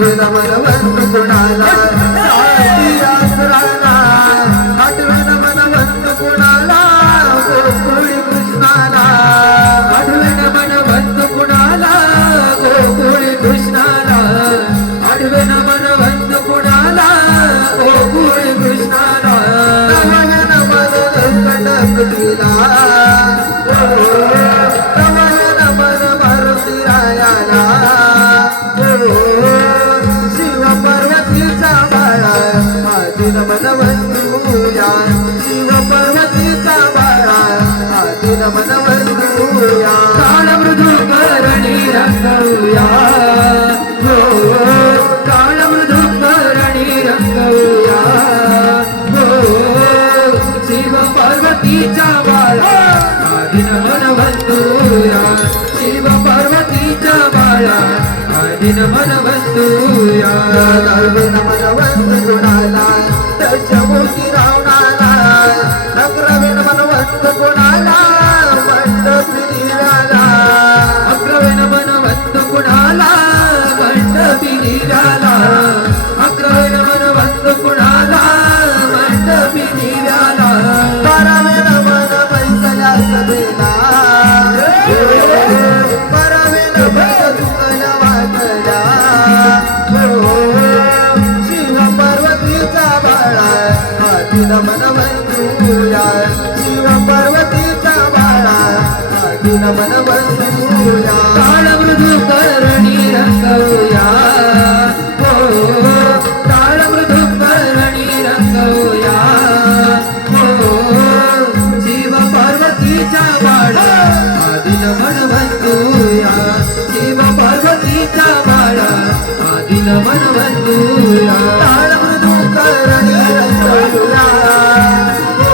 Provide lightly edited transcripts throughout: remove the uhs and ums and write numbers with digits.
आठवेना मनवंत कुणाला साती आसराला आठवेना मनवंत कुणाला गोकुळी कृष्णाला आठवेना मनवंत कुणाला गोकुळी कृष्णाला आठवेना मनवंत कुणाला गोकुळी कृष्णाला नवयन मन कटक दिला नवयन मन मारुती रायाला शिव पार्वतीचा बाळा आदिन मनवंतूया शिव पार्वतीचा बाळा आदिन मनवंतूया काळ मृदुकरणी रंगूया हो काळ मृदुकरणी रंगूया हो शिव पार्वतीचा बाळा आदिन मनवंतूया शिव पार्वतीचा बाळा आदिन मनवंतूया नवयन मनवंत कुणाला दशमुखी रावणाला अकरावेन मनवंत कुणाला मंडपी निराला अकरावेन मनवंत कुणाला मंडपी निराला अकरावेन मनवंत कुणाला मंडपी निराला बारावेन मन पैसल्या सभेला बारावेन मन तुकल्या वाटल्या शिव पार्वतीचा बाळा आदिन मनवंतूया शिव पार्वतीचा बाळा आदिन मनवंतूया काळ मृदुकरणी रंगूया हो काळ मृदुकरणी रंगूया हो शिव पार्वतीचा बाळा आदिन मनवंतूया शिव पार्वतीचा बाळा आदिन मनवंतूया काळ मृदुकरणी रंगूया हो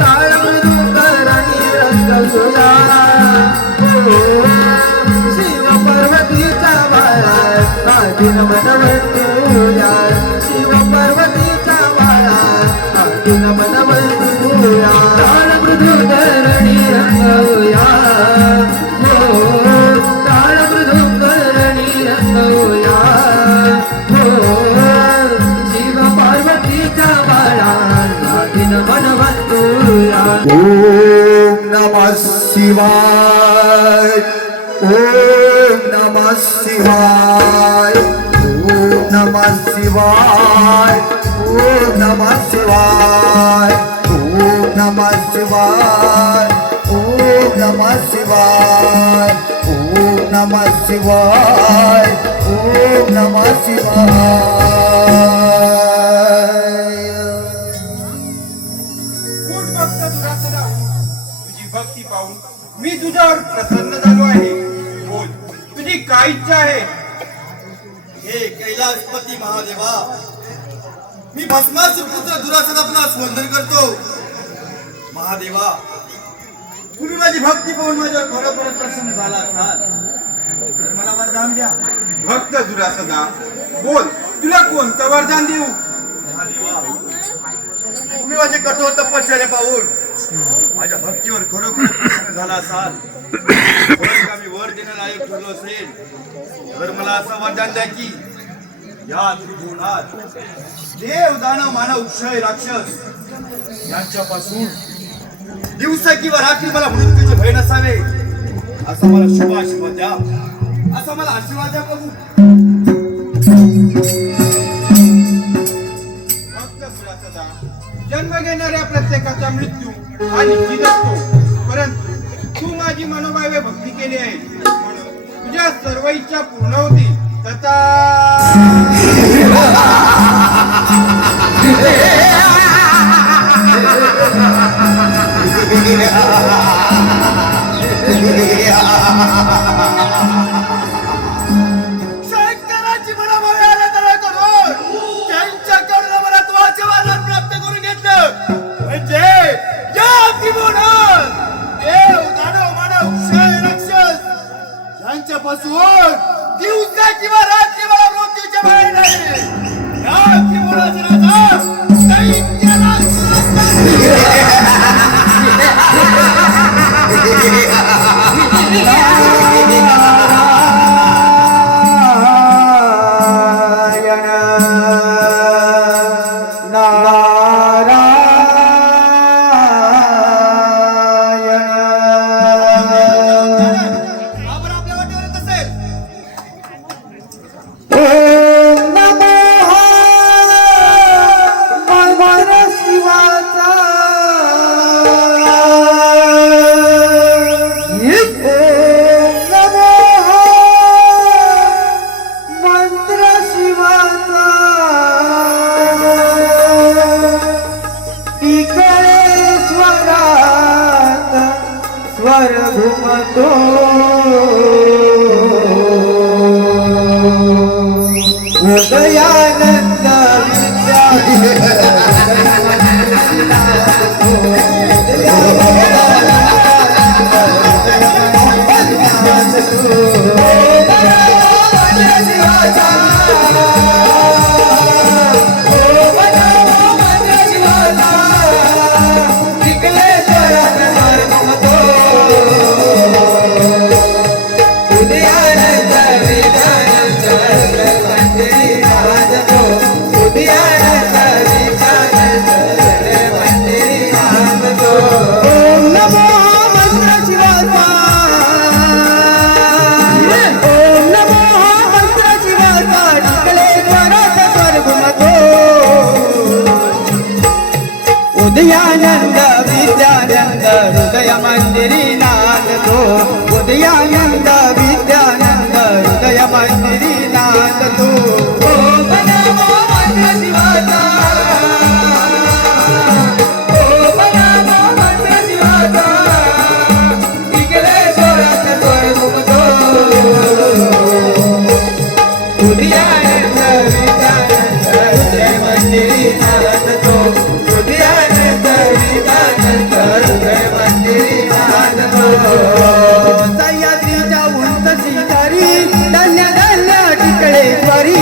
काळ मृदुकरणी रंगूया हो शिव पार्वतीचा बाळा आदिन मनवंतूया शिव पार्वतीचा बाळा आदिन मनवंतूया काळ मृदुकरणी रंगूया हो काळ मृदुकरणी रंगूया हो शिव पार्वतीचा बाळा आदिन मनवंतूया ओम नमः शिवाय ओम नमः शिवाय ओम नमः शिवाय ओम नमः शिवाय ओम नमः शिवाय ओम नमः शिवाय ओम नमः शिवाय ओम नमः शिवाय तुझी भक्ती पाहून मी तुझ्यावर प्रसन्न झालो आहे. बोल, तुझी काय इच्छा आहे? हे कैलासपती महादेवा, मी भस्मासुर पुत्र दुरासनापणास वंदन करतो. महादेवा, तुम्ही माझी भक्ती पाहून माझ्यावर खरोखर प्रसन्न झाला असाल तर मला वरदान द्या. भक्त दुरासदा, बोल, तुला कोणतं वरदान देऊ? महादेवा, तुम्ही माझे कठोर तपश्चर्या पाहून माझ्या भक्तीवर खरोखर प्रसन्न झाला असाल का मी वर देण्यालायक ठरलो असेल तर मला असं वरदान द्या की या त्रिभुवनात देव दानव मानव क्षय राक्षस यांच्यापासून दिवसा किंवा रात्री मला मृत्यूचे भय नसावे असा मला शुभ आशीर्वाद द्या. असा मला आशीर्वाद द्या प्रभू. भक्त दुरासदा, जन्म घेणाऱ्या प्रत्येकाचा मृत्यू हा निश्चित असतो, परंतु तू माझी मनोभावे भक्ती केली आहे म्हणून तुझ्या सर्व इच्छा पूर्ण होतील. तथा शंकराची मनोभावे आराधना करून त्यांच्याकडून मला त्वाचे वरदान प्राप्त करून घेतलं म्हणजे या त्रिभुवनात देव दानव मानव क्षय राक्षस यांच्यापासून दिवसा किंवा रात्री मला मृत्यूचे भय नाही. या त्रिभुवनाचा राजा दैत्यराज स्वर घुमतो उदयानंद उदयानंद विद्यानंद हृदय मंदिरी नांदतो उदयानंद विद्यानंद हृदय मंदिरी नांदतो ओम नमो मंत्र शिवाचा ओम नमो मंत्र शिवाचा इकडे स्वरात स्वर घुमतो उदयानंद विद्यानंद हृदय मंदिरी नांदतो उदयानंद विद्यानंद हृदय मंदिरी नांदतो सह्याद्रीच्या उंच शिखरी धन्य धन्य टिकळेश्वरी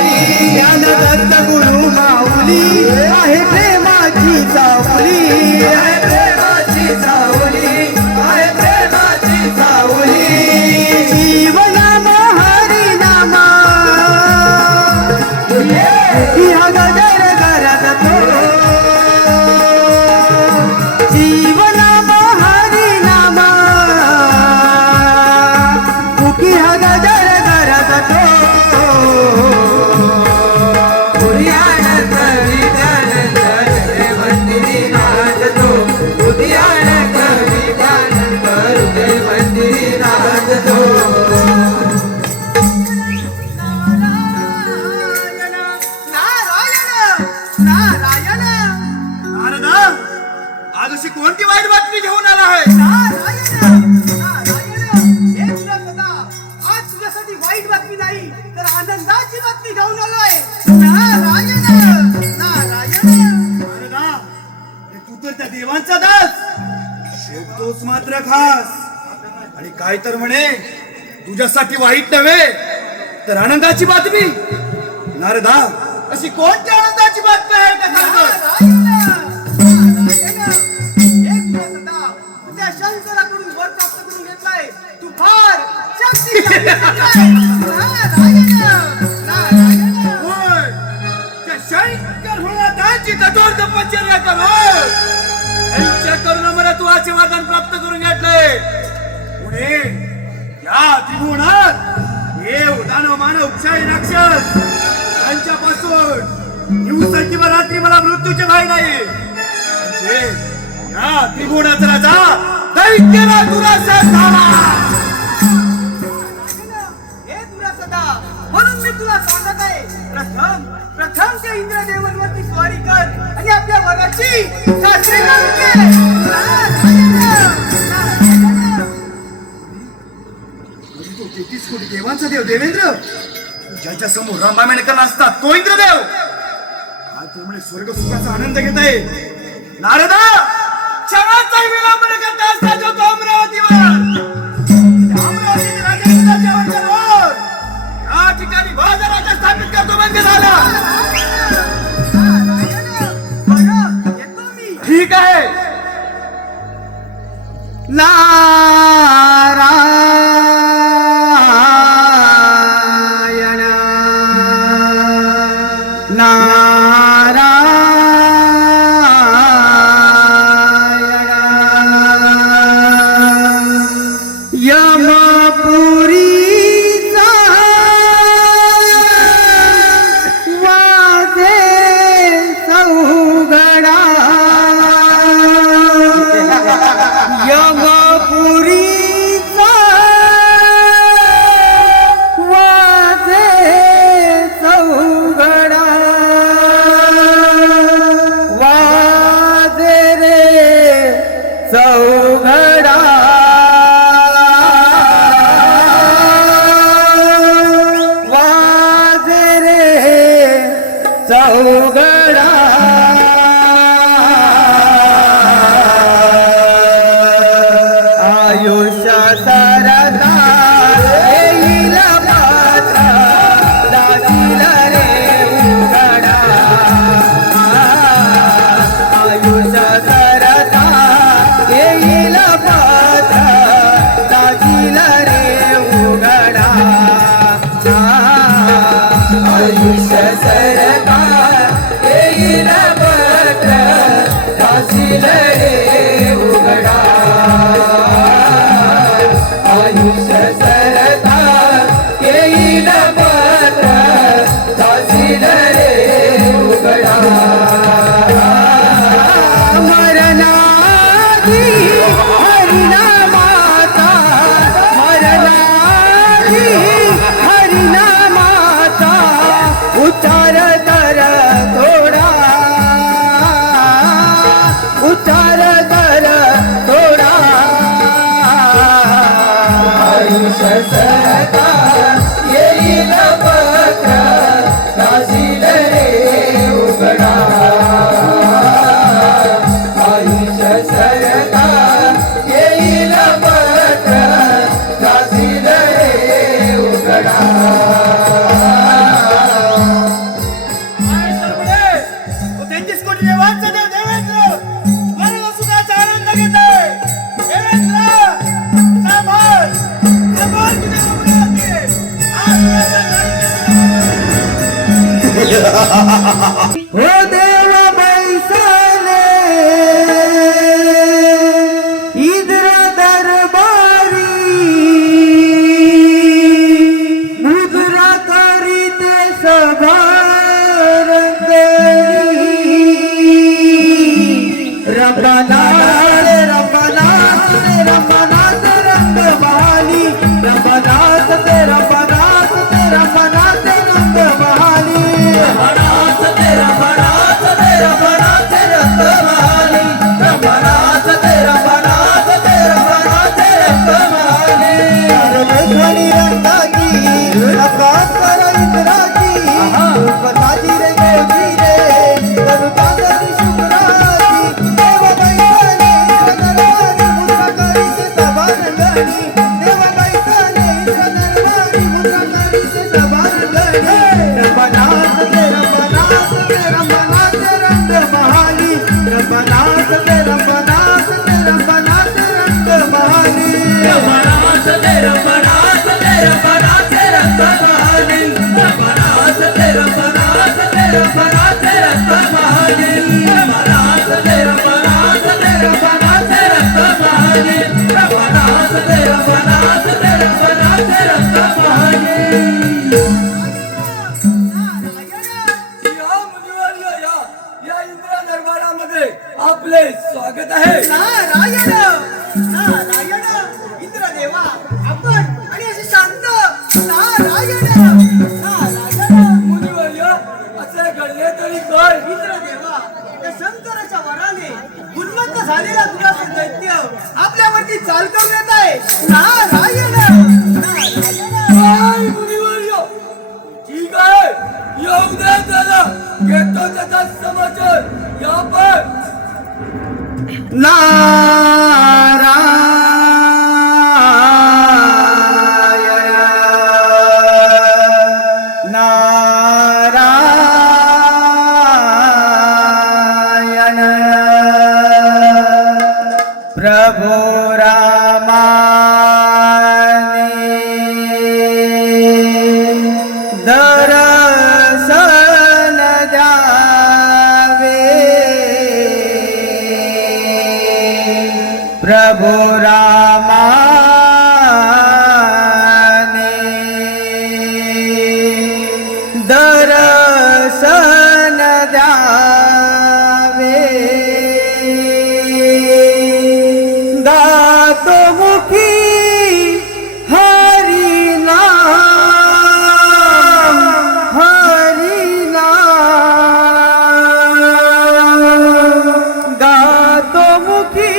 ज्ञानदत्त गुरु माऊली आहे प्रेमाची सावली आहे प्रेमाची सावली आहे प्रेमाची सावली जीवनाम हरिनामा ह्या गजर घरात तो जीवनाम हरिनामा मुखी हा गजर घरात तो उदयानंद विद्यानंद हृदय मंदिरी नांदतो उदयानंद विद्यानंद हृदय मंदिरी नांदतो नारदा आज अशी कोणती वाईट बातमी घेऊन आला आहे आज तुझ्यासाठी वाईट बातमी नाही तर आनंदाची बातमी घेऊन आलोय नारायण नारायण नारदा हे तू तर त्या देवांचा दास शेवटोच मात्र खास आणि काय तर म्हणे तुझ्यासाठी वाईट नव्हे तर आनंदाची बातमी नारदा अशी कोणती आनंदाची बातमी आहे का सांग? त्या शंकराकडून वर प्राप्त करून घेतलाय तू फार शक्तिशाली नारायण नारायण होय, त्या शंकर भोळानाथाची कठोर तपश्चर्या करून त्यांच्या करुणामृत्वाचे वरदान प्राप्त करून घेतले पुढे या त्रिभुवनात देव दानव मानव क्षय राक्षस यांच्यापासून दिवसा किंवा रात्री मला मृत्यूचे भय नाही म्हणजे या त्रिभुवनाचा राजा दैत्याला दुरासा झाला हे तुला सदा म्हणून मी तुला सांगत आहे प्रथम त्या इंद्रदेवांवरती स्वारी कर आणि आपल्या वराची शास्त्री करून घे तो 33 कोटी देवांचा देव देवेंद्र ज्याच्या समोर रामायण असतात तो इंद्रदेव हा त्यामुळे स्वर्ग सुखाचा आनंद घेत आहे नारदा क्षणाचाही विलंब न करता असता जो तो अमरावतीवर अमरावतीच्या राजाच्या वंशावर या ठिकाणी महाराजा स्थापित करतो म्हणजे झाला येतो मी ठीक आहे नारायण नारायण यमपुरीचा वाजे सौगडा यमपुरी चौघडा वाजे रे चौघडा आयुष्य सरता येईल पात्र दासील रे उघडा आयुष्य सरता येईल पात्र दासील रे उघडा आयुष्य सरता येईल पात्र दासील रे उघडा आयुष्य सरता येईल पात्र दासील रे उघडा मरणाची हरिनामाचा मरणाची हरिनामाचा उच्चार कर थोडा उच्चार कर थोडा आयुष्य सरता येईल पात्र दासील रे उघडा आयुष्य सरता येईल पात्र दासील रे उघडा तेहतीस कोटी देवांचा देव देवेंद्र मला सुखाचा आनंद घेतोय देवेंद्र सांभाळ सांभाळ तुझ्या कमरेवरती. हो देव बैसाले इंद्र दरबारी मुद्रा करीते सभा रंगनाथ रंगनाथ रंगनाथ रंग बहाली रंगनाथ रंगनाथ रंगनाथ रंग बहाली रंगनाथ रंगनाथ रंगनाथ रंग बहाली रंगनाथ रंगनाथ रंगनाथ रंग बहाली रंगखणी रंगाची रंगात कर इंद्राची रूपताची रे देवी रे तनुताची शुक्राची देव बैसाले इंद्रदरबारी मुद्रा करीते सभा रंगणी देव बैसाले इंद्रदरबारी मुद्रा करीते सभा रंगणी रंगनाथ रंगनाथ रंग बहाली रंगनाथ रंगनाथ रंगनाथ रंग बहाली रंगनाथ रंगनाथ रंगनाथ रंग बहाली रंगनाथ रंगनाथ रंगनाथ रंग बहाली रंगनाथ रंगनाथ रंगनाथ रंग बहाली रंगनाथ रंगनाथ रंगनाथ रंग बहाली या इंद्र दरबारामध्ये आपले स्वागत आहे. नारायण नारायण इंद्रदेवा आपण आणि असे शांत नारायण नारायण मुनिवर्य असे घडले तरी काय इंद्रदेवा त्या शंकराच्या वराने गुणवंत झालेला तुझा दैत्य आपल्यावरती चाल करून येत आहे. नारायण नारायण मुनिवर्य ठीक आहे येऊ दे त्याला घेतो त्याचा समाचार या पण नारायण प्रभु रामाने दर्शन द्यावे प्रभु रामाने दर्शन द्यावे गातो मुखी हरिनाम हरिनाम गातो मुखी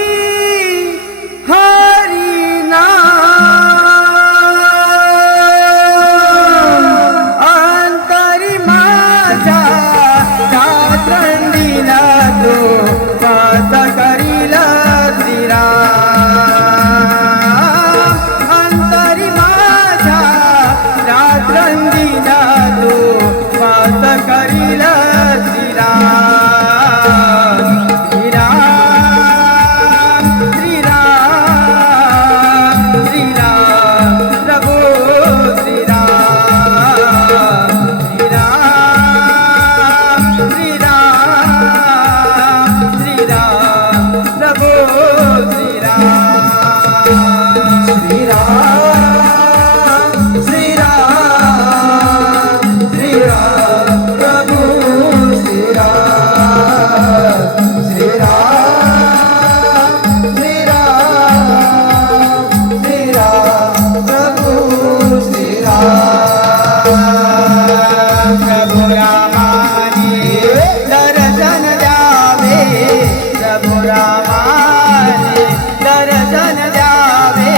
प्रभु रामाने दर्शन द्यावे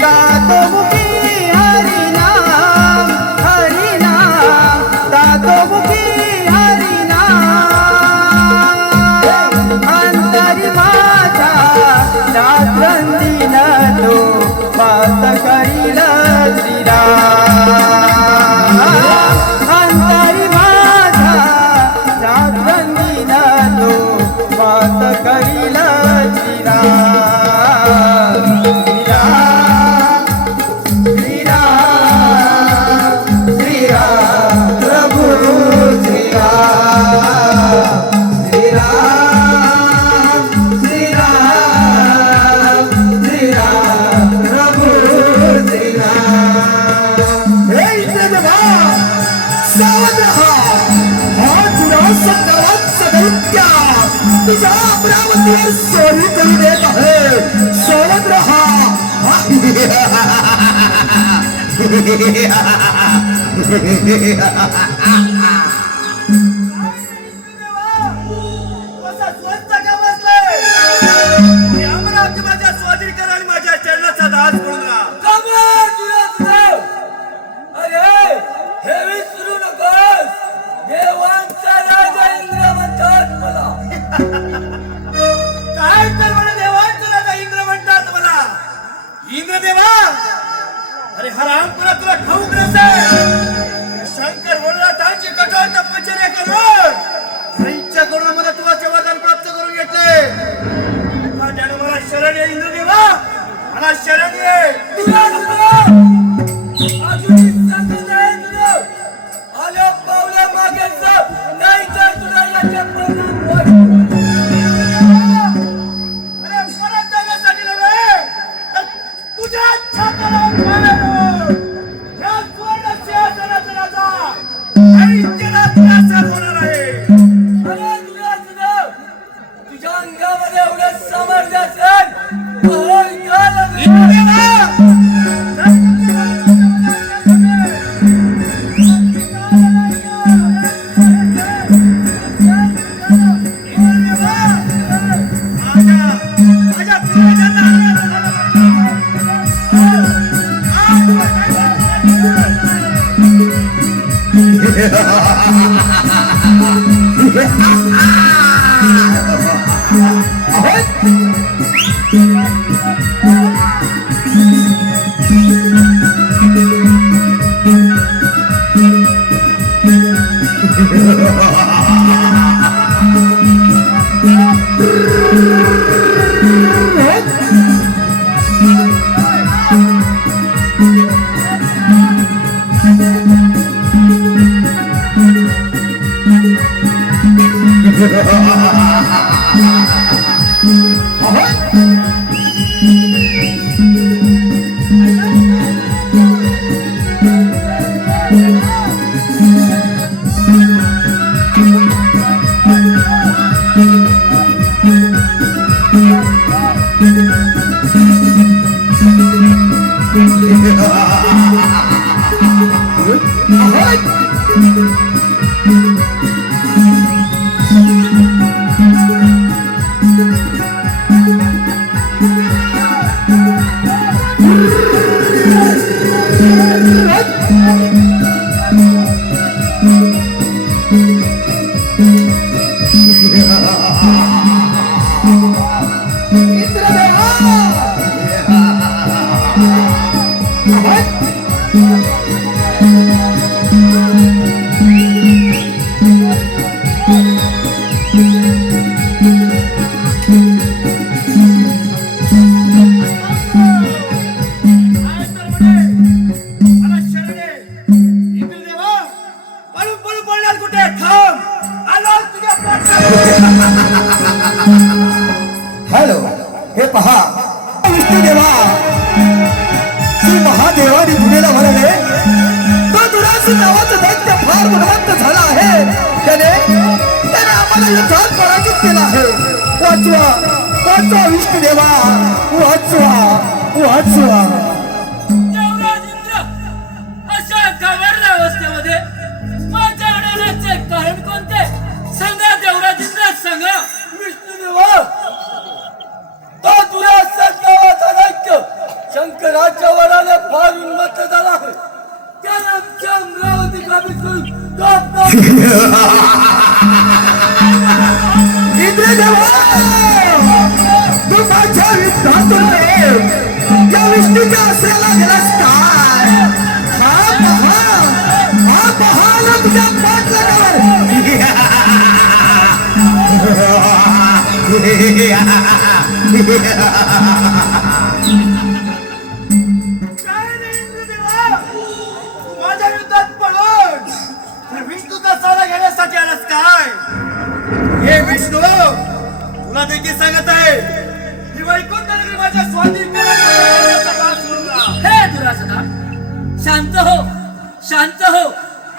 गातो मुखी हरिनाम हरिनाम गातो मुखी हरिनाम अंतरी माझा रात्रंदिन तो वास करील श्रीराम अंतरी माझा रात्रंदिन तो वास करील श्रीराम श्रीराम श्रीराम प्रभु श्रीराम श्रीराम श्रीराम श्रीराम प्रभु श्रीराम हे इंद्रदेवा सावध रहा हा तुला सत्तावाद सदैत्या तुझ्या अमरावतीवर चोरी करू देत आहे सावध रहा कसा स्वस्त का बसलाय? मी अमरावती माझ्या स्वाधीन कर आणि माझ्या चरणाचा दास करून राहा. अरे हे विसरू नकोस, देवांचा राजा इंद्र म्हणतात मला. काय तर म्हणे देवांचा राजा इंद्र म्हणतात मला. इंद्रदेवा, अरे हा रामपुरा तुला ठाऊक नसेल. शंकर वरदातांची कठोर तपश्चर्या करून त्यांच्याकडून मला तुझे वरदान प्राप्त करून घेतले. त्याने मला शरण ये इंद्रदेवा, मला शरण ये. तुला अजूनही सांगत आहे तुला. आल्या पावल्या मागे जा, नाही तर तुला याच्या परिणाम होईल. अरे परत जाण्यासाठी नव्हे, तर तुझ्या छाताला मारून या सुवर्ण सिंहासनाचा राजा दैत्यला त्रासात होणार आहे. अरे तुला सुद्धा तुझ्या अंगामध्ये एवढं सामर्थ्य असेल, तर का इंद्रदेवा, हॅलो, हे पहा विष्णुदेवा, श्री महादेवाने दुनियेला म्हणाले तो दुरासी नावाचा दैत्य फार गुणवंत झाला आहे. त्याने आम्हाला युद्धात पराजित केला आहे. वाचवा वाचवा विष्णुदेवा, वाचवा वाचवा. देवराज इंद्र अशा घाबरल्या अवस्थेमध्ये माझ्या येण्याचे कारण कोणते? सांगा देवराज इंद्र, सांगा. मी इंद्रदेवा तू माझ्या युद्धातून या विष्णूच्या आश्रयाला गेलास काय? हा पहा तुझ्या पाठलागावर काय रे इंद्रदेवा, तू माझ्या युद्धात पडून तर विष्णूचा सारा घेण्यासाठी आलास काय? हे विष्णू, तुला देखील सांगत आहे ही वैकुंठ नगरी माझ्या स्वाधीन करण्याचा काळ सुरू झाला. हे दुरासदा, शांत हो, शांत हो.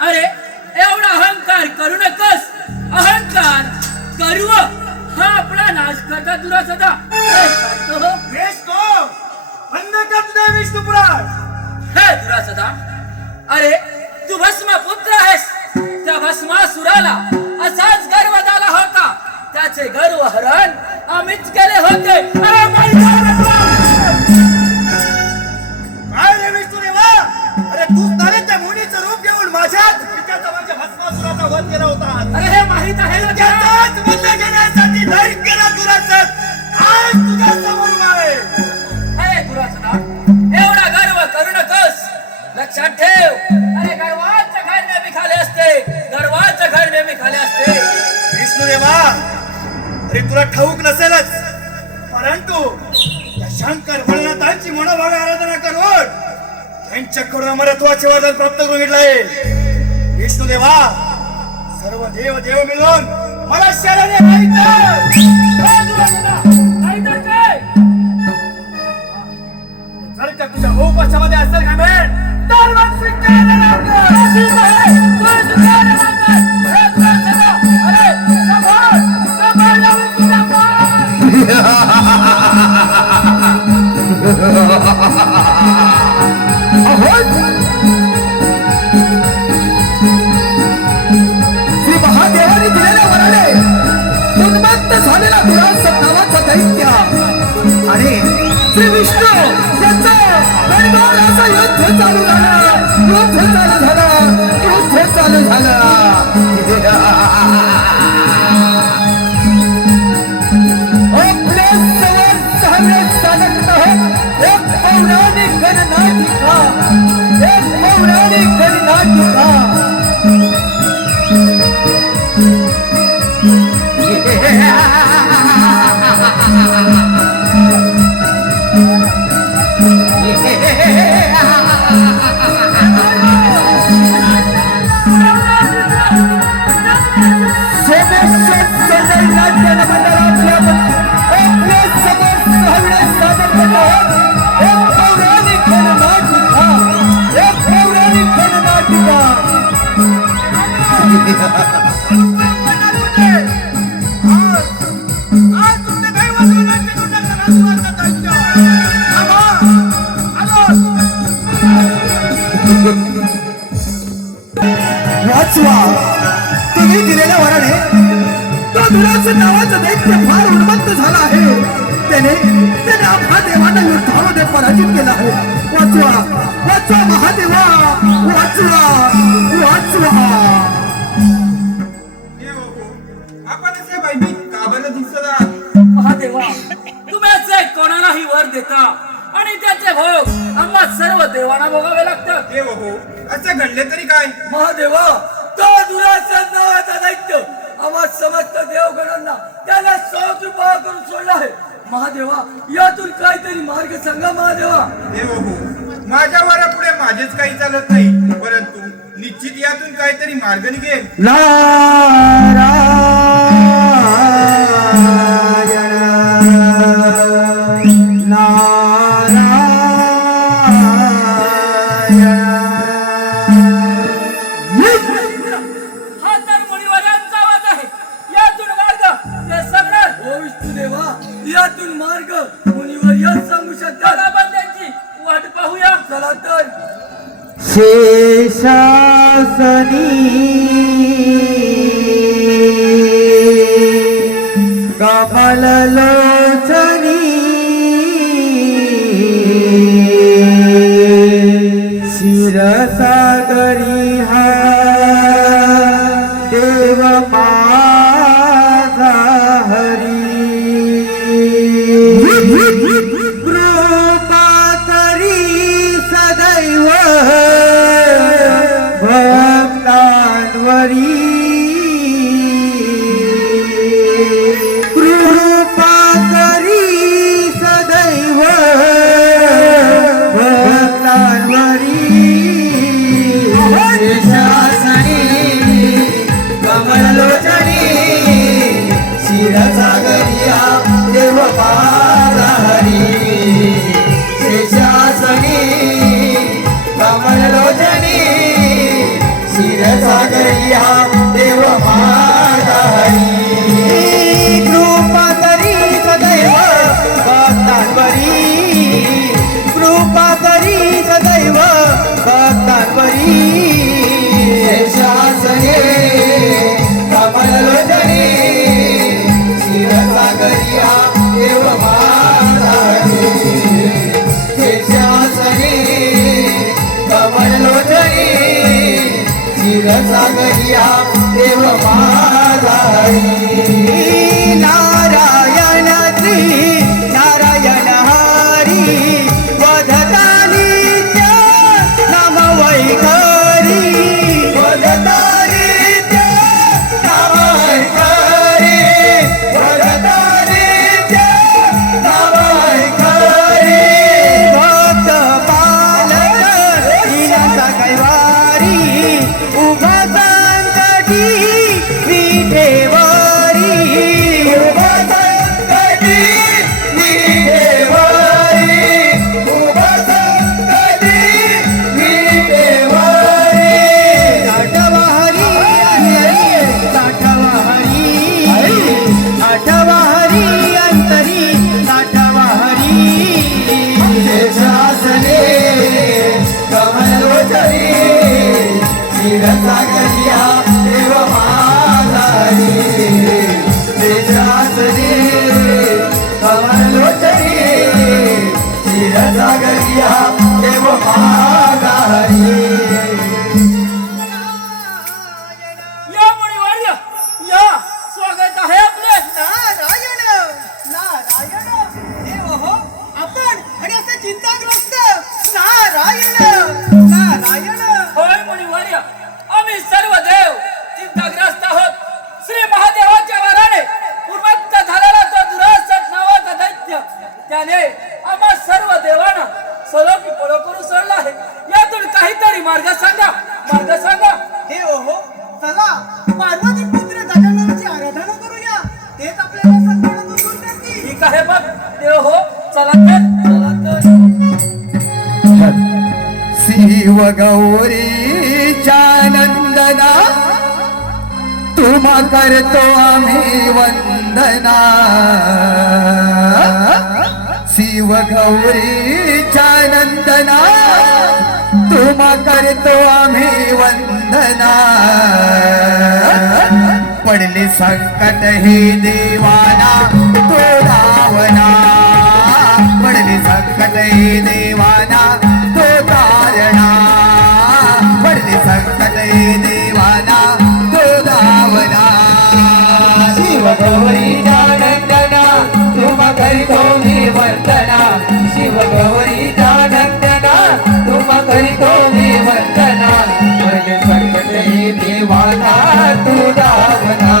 अरे एवढा अहंकार करू नकोस. अहंकार गर्व हा आपला नाश करता दुरासदा. हे शांत हो. विष्णू, बंद कर तुझ्या विष्णुपुराण. हे दुरासदा, अरे तू भस्म पुत्र आहेस. त्या भस्मासुराला असाच गर्व झाला होता. त्याचे गर्व हरण आम्हीच केले होते. अरे काय रे विष्णुदेवा, अरे तू तारे त्या मुनीचं रूप घेऊन माझ्याच पित्याचा माझ्या भस्मासुराचा वध केला होता. अरे हे माहित आहे ना त्याला? त्याचाच वध घेण्यासाठी धैर्य केला दुरासत आज तुझ्या समोर उभा आहे. अरे दुरासदा, एवढा गर्व करू नकोस. लक्षात ठेव, अरे गर्वाचं घर नेहमी खाली असते. गर्वाचं घर नेहमी खाली असते. विष्णुदेवा, अरे तुला ठाऊक नसेलच, परंतु त्या शंकर भोलेनाथांची मनोभावे आराधना करून त्यांच्याकडून अमरत्वाचे वरदान प्राप्त करून घेतलं आहे. विष्णुदेवा, सर्व देव देव मिळून मला शरण माहित हे दुरासदा, नाहीतर काय? जर का तुझ्या उपवासामध्ये असेल का भेट तर मग स्वीकारायला लागलं. हे दुरासदा, अरे सांभाळ, सांभाळ लावून तुझा पाय. श्री महादेवाने दिलेल्या वराने उन्मत्त झालेला दुरासत नावाचा दैत्य आणि श्री विष्णू यांचं दरबार असं युद्ध चालू झालं. युद्ध चालू झालं. युद्ध चालू झालं. आपल्या समोर सामने सादर आहे एक पौराणिक गणनाटिका. एक पौराणिक गणनाटिका. वाचवा, तुम्ही दिलेल्या वराने तो दुरासन नावाचा दैत्य फार उन्मत्त झाला आहे. त्याने आपल्या देवाला युद्धामध्ये पराजित केला आहे. वाचवा, वाचवा महादेवा, वाचवा, वाचवा. देव हो, आपण असे भयभीत का बरं दिसत आहात? महादेवा, तुम्हीच एक कोणालाही वर देता आणि त्याचे भोग आम्हा सर्व देवांना भोगावे लागतात. देव हो, असं घडले तरी काय? महादेवा, तो दुरासन नावाचा दैत्य आम्हा समस्त देवगणांना त्याला 100 कृपा करून सोडला आहे. महादेवा, यातून काहीतरी मार्ग सांगा. महादेवा, देव हो, माझ्या वरापुढे माझेच काही चालत नाही, परंतु निश्चित यातून काहीतरी मार्ग निघेल. हा तर मुनिवर्यांचा आवाज आहे. यातून मार्ग ते सांगणार. ओ विष्णुदेवा, यातून मार्ग मुनिवर याच सांगू शकतात. चला आपण त्यांची वाट पाहूया. चला तर. शेषासनी कमललोचनी क्षीरसागरी हा माझा हरी शेषासनी कमललोचनी क्षीरसागरिया देव माझा हरी कृपा करी सदैव भक्तांवरी कृपा करी सदैव भक्तांवरी शेषासने कमललोचनी क्षीरसागरिया देव माझा हरी शेषासने कमललोचनी क्षीरसागरिया देव माझा हरी नारायण श्री नारायण हरी वदता नित्य नाम वैखरी वदता नित्य नाम वैखरी वदता नित्य नाम वैखरी भक्त पालक विनाशा कैवारी उभा संकटी विठेवारी उभा संकटी विठेवारी उभा संकटी विठेवारी आठवा हरी आठवा हरी अंतरी आठवा हरी शेषासने कमलोचनी क्षीरसागरिया देव माझा हरी शेषासने कमलोचनी क्षीरसागरिया देव माझा हरी या मुनिवर्य या स्वागत आहे आपले. नारायण नारायण देव हो आपण आणि असं चिंताग्रस्त नारायण नारायण होय मुनिवर्य, आम्ही सर्व देव चिंताग्रस्त आहोत. श्री महादेवाच्या वराने उन्मत्त झालेला तो दुरासत नावाचा दैत्य त्याने आम्हा सर्व देवांना सलोखी पळो करून सोडला आहे. यातून काहीतरी मार्ग सांगा, मार्ग सांगा. देव हो चला पार्वती पुत्र गजाननाची आराधना करूया तेच आपल्याला संकटातून दूर करतील ठीक आहे बघ देव हो, चला तर चला तर. शिव गौरीच्या नंदना तुम्हा करतो आम्ही वंदना शिव गौरीच्या नंदना तुम्हा करतो आम्ही वंदना पडले संकट हे देवाना तो रावणा पडले संकट हे देवाना तो तारणा पडले संकट हे देवाना तो रावणा शिव गौरीच्या नंदना तुम्हा करीतो मी वंदना शिव गौरीच्या नंदना तुम्हा करीतो मी वंदना पडले संकट हे देवाना तू रावणा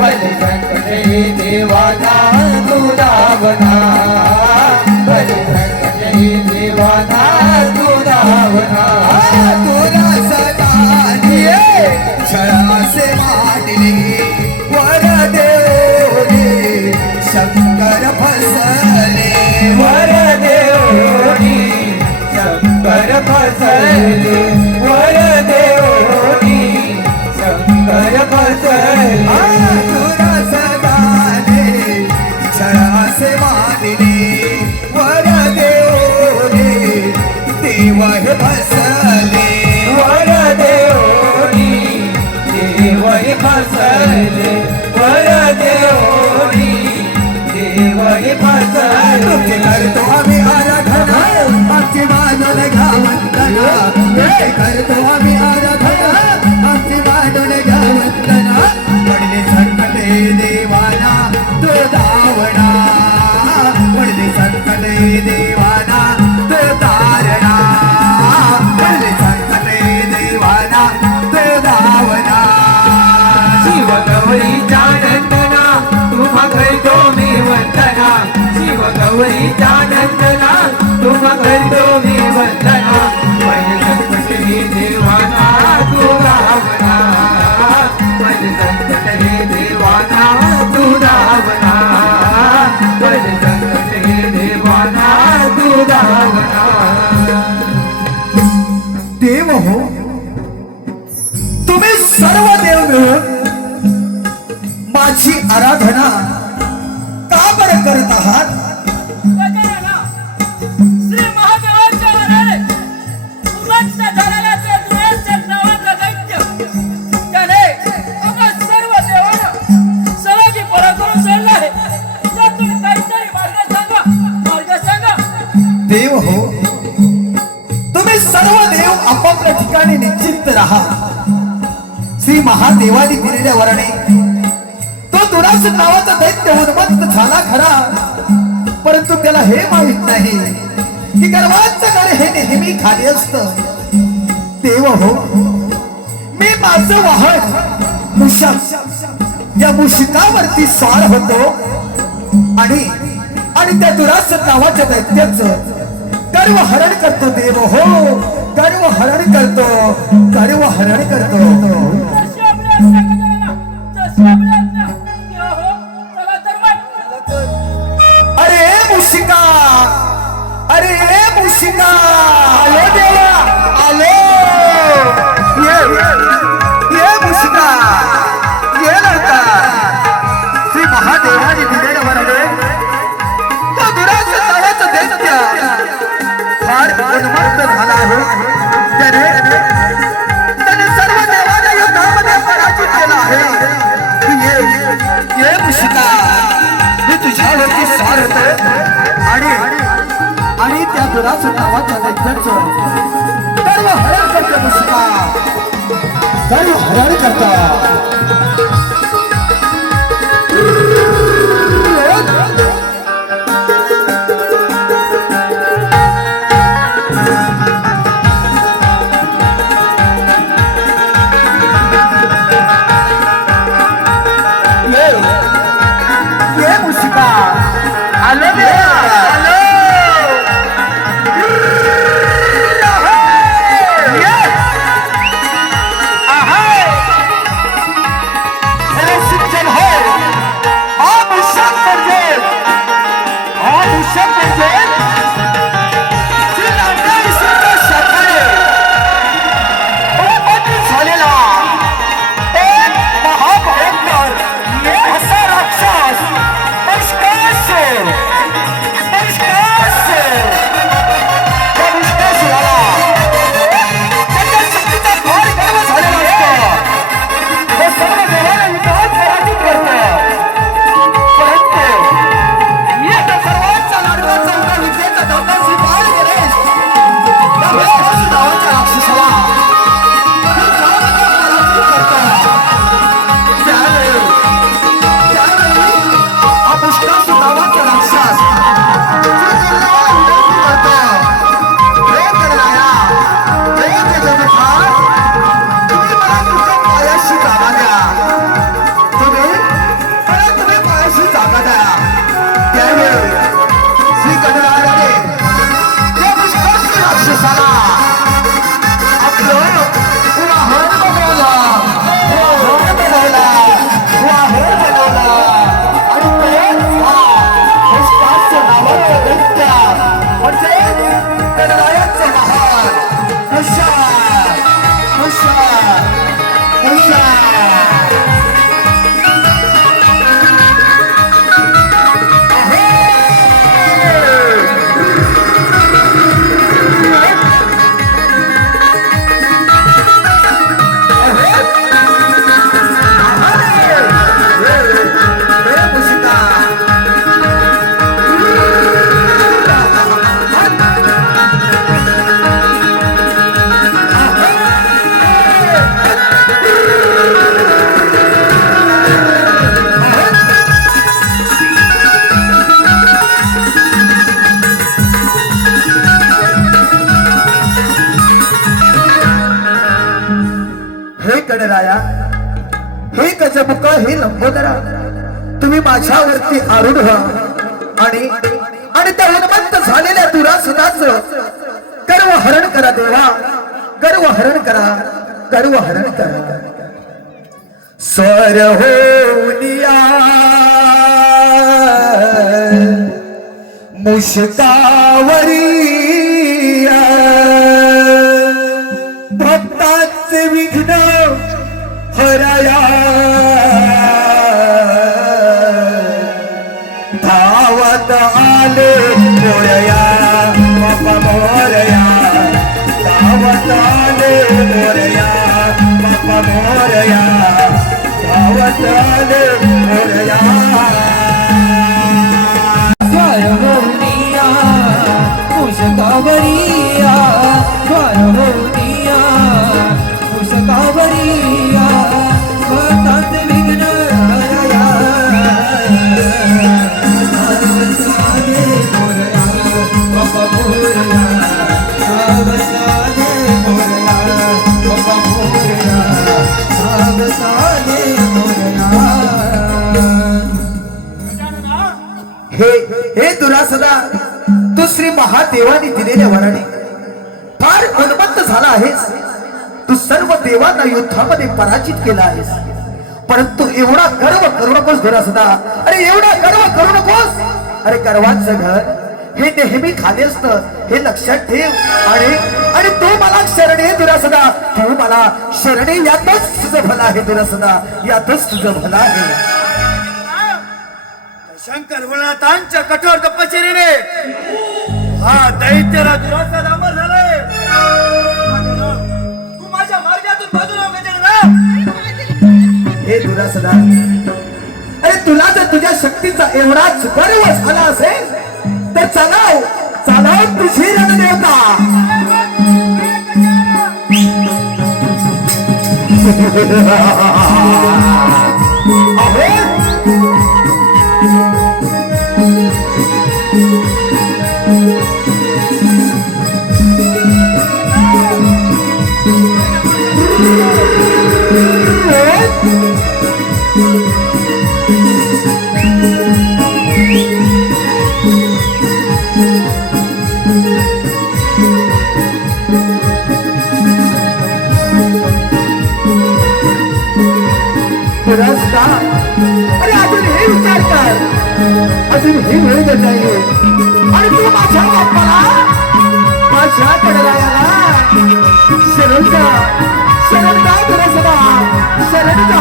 पडले संकट हे देवाना तू रावणा पडले संकट हे देवाना तू रावणा तुरा सदा दिये छळासे मांडले वर देवरी शंकर फसले वर देवरी शंकर फसले वर देवरी शंकर फसले तुरा सदा दे छळासे मांडले वर देवरी देव हे फसले वर देवरी देव हे फसले वर देवरी देव हे फसले तुझे करतो आम्ही आराधना आमची मानून घ्या वंदना तुझे करतो आम्ही आराधना आमची मानून घ्या वंदना पडले संकट हे देवाना तो दावणा पडले संकट हे देवाना तो तारणा पडले संकट हे देवाना तो दावणा शिव गौरीच्या नंदना तुम्हा करतो मी वंदना शिव गौरीच्या नंदना तुम्हा करतो मी वंदना पडले संकट हे देवा आपापल्या ठिकाणी निश्चिंत राहा. श्री महादेवाने दिलेल्या वराने तो दुरासन नावाचा दैत्य उन्मत्त झाला खरा, परंतु त्याला हे माहित नाही की गर्वाचं घर हे नेहमी खाली असतं. देव हो, मी माझं वाहन मुषक या मुषिकावरती स्वार होतो आणि त्या दुरासन नावाच्या दैत्याचं गर्व हरण करतो. देव हो, गर्व हरण करतो, गर्व हरण करतो. जशी आपली आज्ञा गजानना, जशी आपली आज्ञा. या हो, चला तर मग. अरे मुशिका, अरे मुशिका, आलो देवा, आलो. ये मुशिका, ये लवकर. श्री महादेवाने दिलेल्या वराने तो दुरासन नावाचा दैत्य फार उन्मत्त झाला आहे. त्याने सर्व देवांना युद्धामध्ये पराजित केला आहे. ये मुशिका, मी तुझ्यावरती स्वार होतो आणि त्या दुरासन नावाच्या दैत्याचं गर्व हरण करतो. मुशिका, गर्व हरण करतो. ये मुशिका, आलो देवा, आलो. गणराया, हे गजमुख, हे लंबोदरा, तुम्ही माझ्यावरती आरूढ व्हा आणि त्या उन्मत्त झालेल्या दुरासनाचं गर्व हरण करा. देवा, गर्व हरण करा, गर्व हरण करा. स्वर होनिया मुशकावरी भक्तांचे विघ्न हराया, धावत आले मोरया बाप्पा मोरया, धावत आले मोरया बाप्पा मोरया, धावत आले मोरया. स्वार होनिया मुशकावरिया, स्वार होनिया हे दुरासदा तू श्री महादेवाने दिलेल्या वराने फार उन्मत्त झाला आहेस. तू सर्व देवांना युद्धामध्ये पराजित केला आहेस. परंतु एवढा गर्व करू नकोस दुरासदा. अरे एवढा गर्व करू नकोस. अरे गर्वाचं घर हे नेहमी खाली असतं हे लक्षात ठेव. आणि तू मला शरणे दुरासदा. तू मला शरणे यातच तुझं भलं आहे दुरासदा. यातच तुझं भलं आहे. शंकर भोलानाथांच्या कठोर तपश्चर्येने हा दैत्याला दुराचा डांबर झालाय. तू माझ्या मार्गातून बाजूला गजेंद्र. हे दुरासदा, अरे तुला जर तुझ्या शक्तीचा एवढाच गर्व झाला असेल तर चालाव तुझी रणदेवता. अहो दुरासदा, अरे अजून हे विचार कर. अजून हे वेळ देत आहे आणि तू माझ्या बाप्पाला माझ्याकडे राहायला शरणचा दुरासदा. शरणचा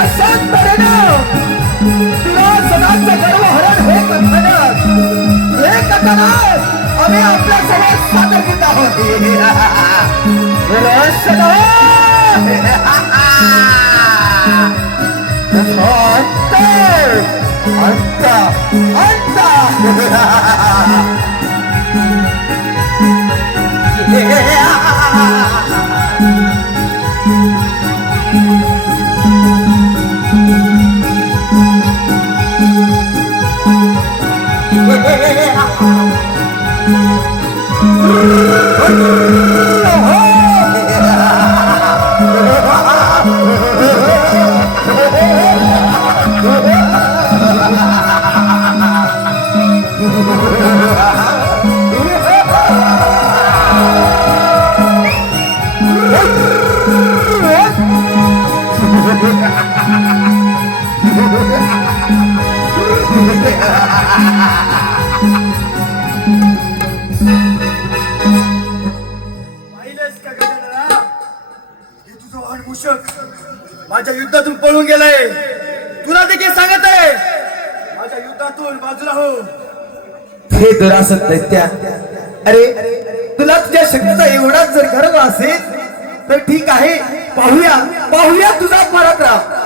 अशाच तऱ्हेनं तुला सदाचं गर्व हरण हे कथन आम्ही आपल्या समोर सादर केलं आहोत. माझ्या युद्धातून पळून गेलाय. तुला देखील सांगत आहे माझ्या युद्धातून बाजूला हो. हे दुरासद दैत्या, अरे तुला तुझ्या शक्तीचा एवढाच जर गर्व असेल तर ठीक आहे. पाहूया तुझा पराक्रम.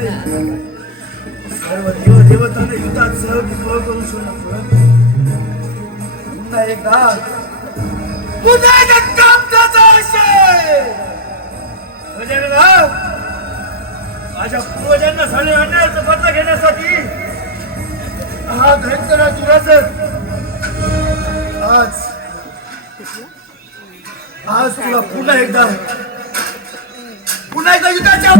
त्याप्रमाणे सर्व देव देवतांना युद्धात सहभागी करू शकतो. पुन्हा एकदा कामकाचा आशय माझ्या पूर्वजांना झाले अन्यायाचा बदला घेण्यासाठी हा भयंकर दुराचार आज तुला पुन्हा एकदा युद्धाच्या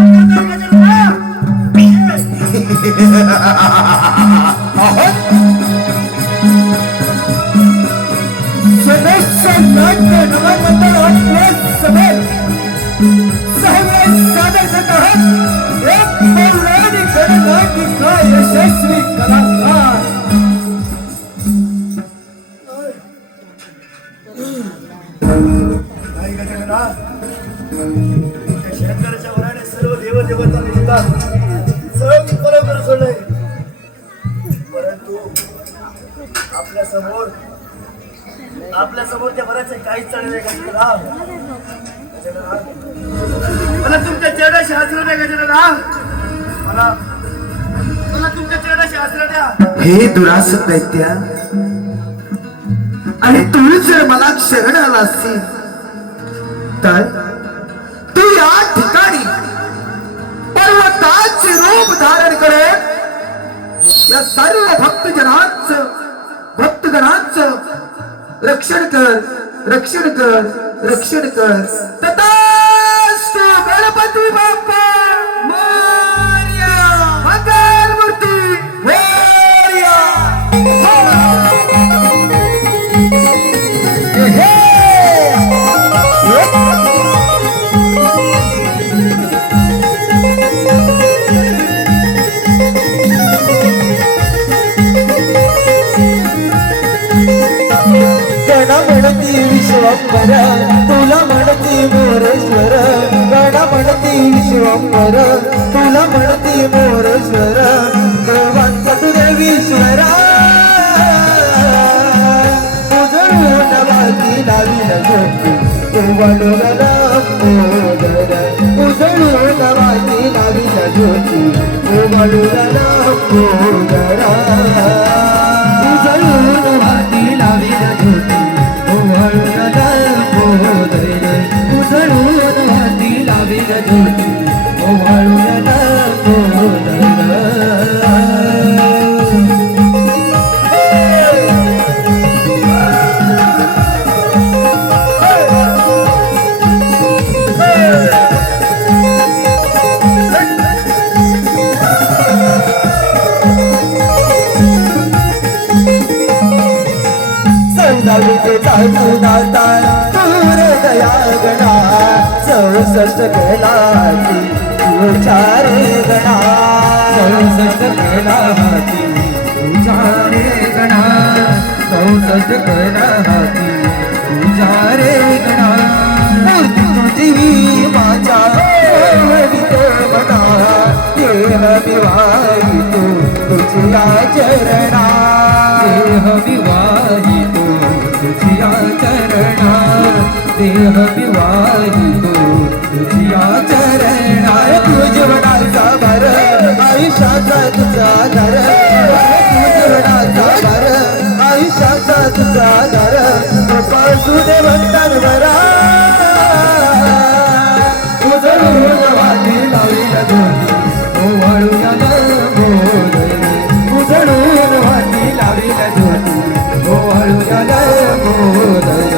सदस्य नाट्य नवामंडळ आपल्या सभेत सादर करत आहोत एक पौराणिक गणनाटिका यशस्वी कलाकार. नाही गजानना, त्या शंकराच्या वराने सर्व देवदेवतांनी युद्धात सहभागी बरोबर सोडलंय. परंतु आपल्या समोर त्या वराचे काहीच चालले नाही गजानना. मला तुमच्या चरणाशी आश्रय द्या गजानना. मला तुमच्या चरणाशी आश्रय द्या. हे दुरास दैत्या, आणि तू जर मला शरण आला असतील तर तू या ठिकाणी पर्वताचे रूप धारण करत या सर्व भक्तगणांचं रक्षण कर. तथास्तु. गणपती बाप्पा मोरया. मंगलमूर्ती मोरया. गण म्हणती विश्वंभर, तुला म्हणती मोरेश्वर. गण म्हणती विश्वंभर, तुला म्हणती मोरेश्वर. देवांपटू देवीश्वर उजळून वाटी लावील ज्योती तू वडून मोदर. उजळून वाटी लावील ज्योती तू वडून मोदर. उजळून वाटी लावील ज्योती तू वडून मोदर. उजळून वाटी लावील ज्योती तू वडून मोदर. दया गणा 64 कैलासी उचारे गणा. 64 कैलासी उचारे गणा. 64 कैलासी उचारे गणा. मूर्ती तुझी माझ्या हवितो मना. देह विवाहितो तुझ्या चरणा. देह विवाहितो तुझ्या चरणा. देह विवाहितो तुझ्या चरणा. तुझवडाचा भर आयुष्याचा तुझा धर. तुझवडाचा भर आयुष्याचा तुझा धर. कृपा सुदेवंतांवरा उजळून वाटी लावील ज्योती ओवाळूया मोदर. उजळून वाटी लावील ज्योती ओवाळूया मोदर.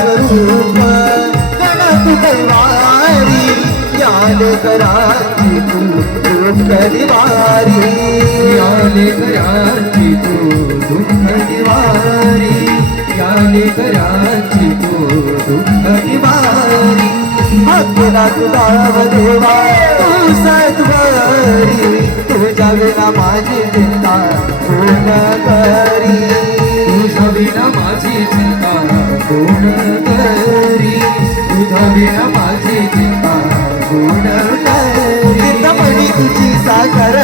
स्वरूप गणत दैवारी ज्ञान कराची तू दुःख निवारी. ज्ञान कराची तू दुःख निवारी. ज्ञान कराची तू दुःख निवारी. भक्तीला तुझा देवा तू सत्वरी. तुझ्या विना माझी चिंता कोण करी. तुझ्या विना माझी चिंता कोण करी. तुझा विना माझी चिंता बुडणार चिंतामणी तुझी साकार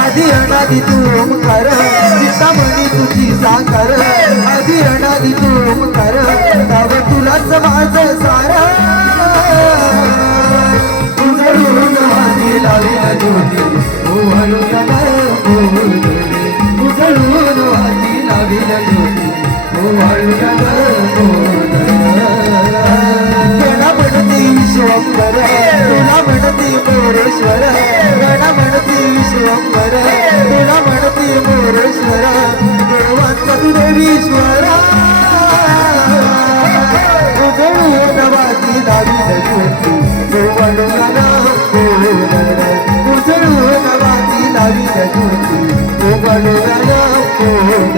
आधी अनादी तू ओमकार चिंतामणी तुझी साकार आधी अनादी तू ओमकार गाव तुलाच माझं सारा उजळून हाती लाविला ज्योती ओवाळून बोलले उजळून हाती लाविला ज्योती ओवाळून बोलले गणा म्हणती विश्वंभर तुला म्हणती मोरेश्वर गणा म्हणती विश्वंभर तुला म्हणती मोरेश्वर देवांचा तू देवीश्वर उजळून वाती लाविल ज्योती ओवाळून बोलले उजळून वाती लाविल ज्योती ओवाळून बोलले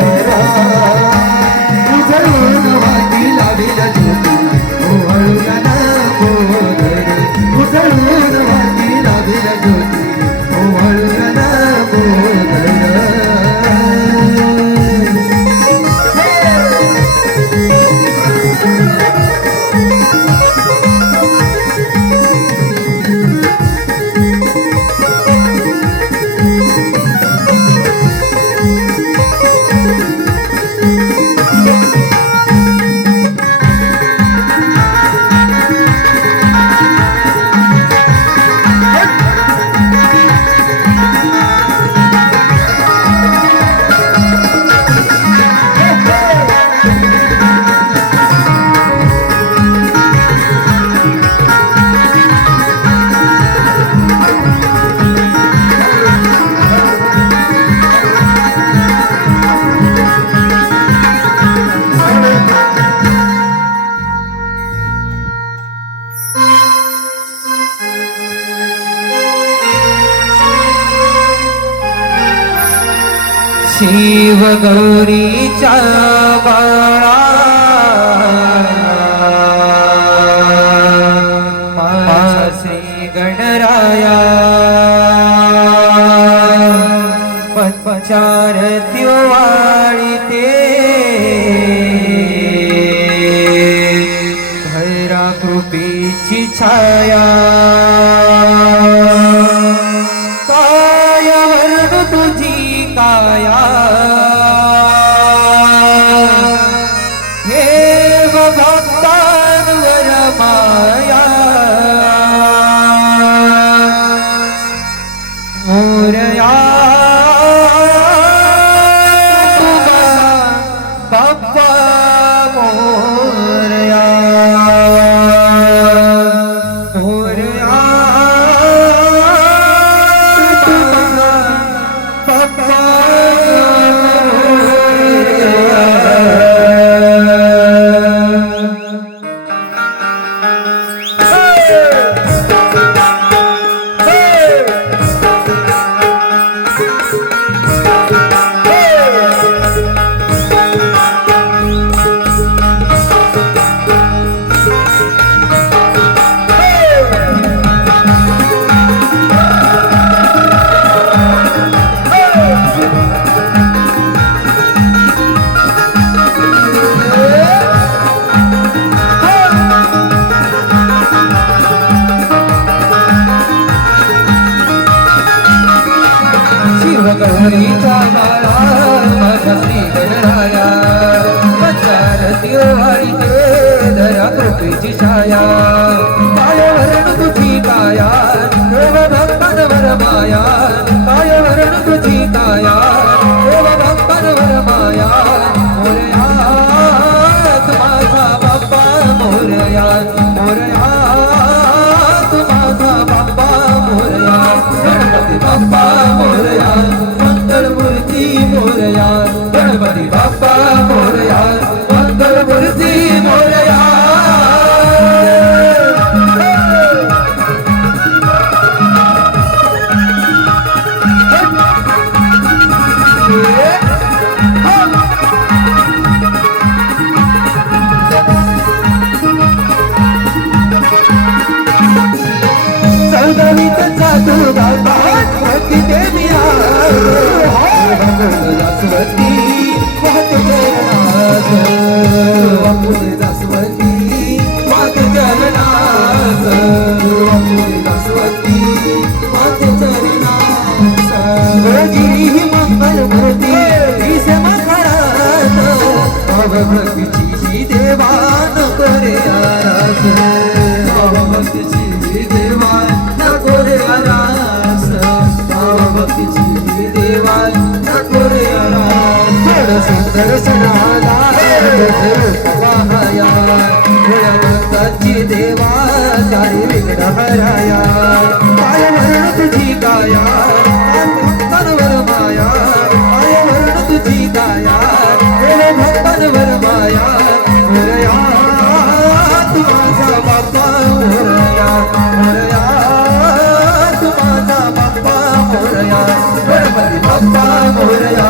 उजळून वाती लाविल ज्योती ओवाळून बोलले उजळून वाती लाविल ज्योती ओवाळून बोलले शिव गौरीच्या बाळा मासे गणराया पंचार दिवाळी ते भैरा कृपेची छाया कायावर तुझी काया हे भक्तांवर माया मोरया बाप्पा मोरया मोरया बाप्पा गौरीचा माळा माझा श्री गणराया पंचार दिवाळी ते धरा कृपेची छाया कायवरण तुझी काया देव भक्तांवर माया कायवरण तुझी काया देव भक्तांवर माया मोरया तू माझा बाप्पा मोरया मोरया तू माझा बाप्पा मोरया गणपती बाप्पा मोरया मंगलमूर्ती मोरया गणपती बाप्पा मोरया मंगलमूर्ती मोरया चौदावीत जातो बाबा वती देवी जास्वती वाहत जगन्नाथ जास्वती वाहत जगन्नाथ सरस्वती माते चरणास गिरी मंगल मूर्ती दिसे मकरात भक्तीची ही देवान करे आरास भक्तीची ही देवान करे आरास भक्तीची ही देवान करे आरास थोड सुंदर सणाला पहाया भक्ताची देवा सारी विघ्न हराया काय वर्ण तुझी गाया भक्तांवर माया काय वर्ण तुझी गाया हे भक्तांवर माया मोरया तू माझा बाप्पा मोरया मोरया तू माझा बाप्पा मोरया गणपती बाप्पा मोरया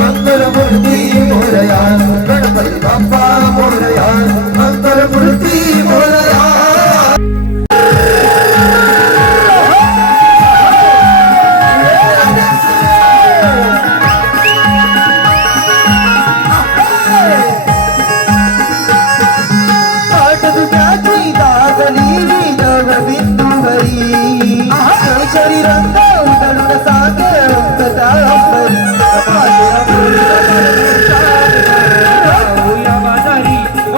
मंगल मूर्ती मोरया गणपती बाप्पा मोरया मंगल मूर्ती मोरया शरीरंग उदळून सागर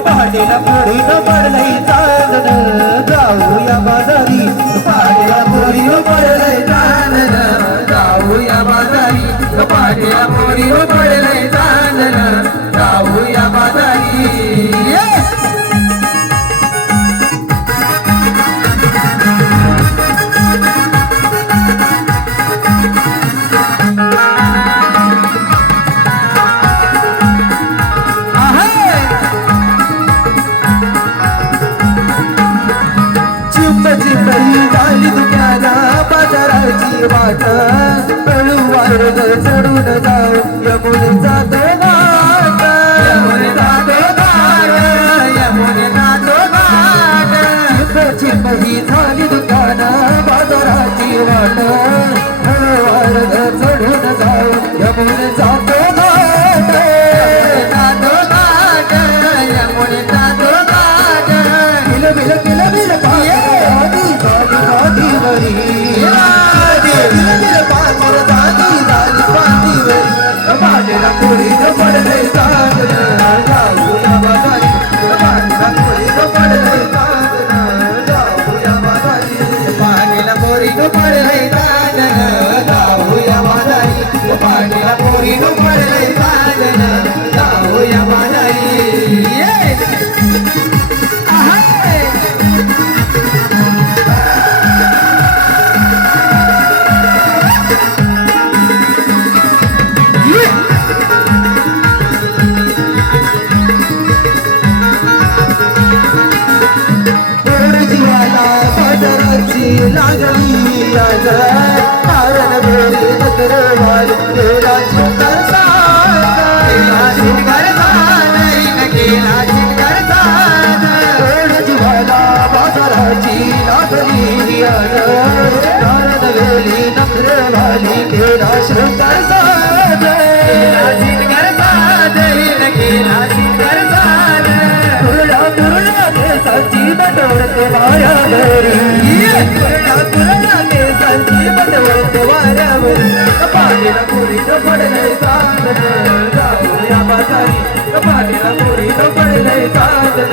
पहाटेला पुरी न पडलंय चांदन जाऊया बाजारी पहाटेला पुरी न पडलंय चांदन जाऊया बाजारी पहाटेला पुरी न पडलंय चांदन जाऊया बाजारी झाली दुकाना बाजाराची वाट पळूवार चढून जाऊ यमुने जातो घाट यमुने जातो घाट यमुने जातो घाट चिपही झाली दुकाना बाजाराची वाट पळूवार चढून जाऊ यमुने जातो घाट जातो घाट यमुने जातो घाट किल बिल किल बिल पाटेला पुरी न पडलंय चांदन जाऊया बाजारी पाटेला पुरी न पडलंय चांदन जाऊया बाजारी पाटेला पुरी न पडलंय चांदन जाऊया बाजारी पाटेला पुरी न पडलंय चांदन जाऊया बाजारी लागली आज कारण बेरी नगरवाल केला शिंगर जीवाला बाजाराची लागली आज कारण बेरी नगरवाली केला शिंगर सची बटवरते वाया घरी सची बटवरते वाऱ्यावर पाटीला पुरी न पडलंय चांदन जाऊया बाजारी पाटीला पुरी न पडलंय चांदन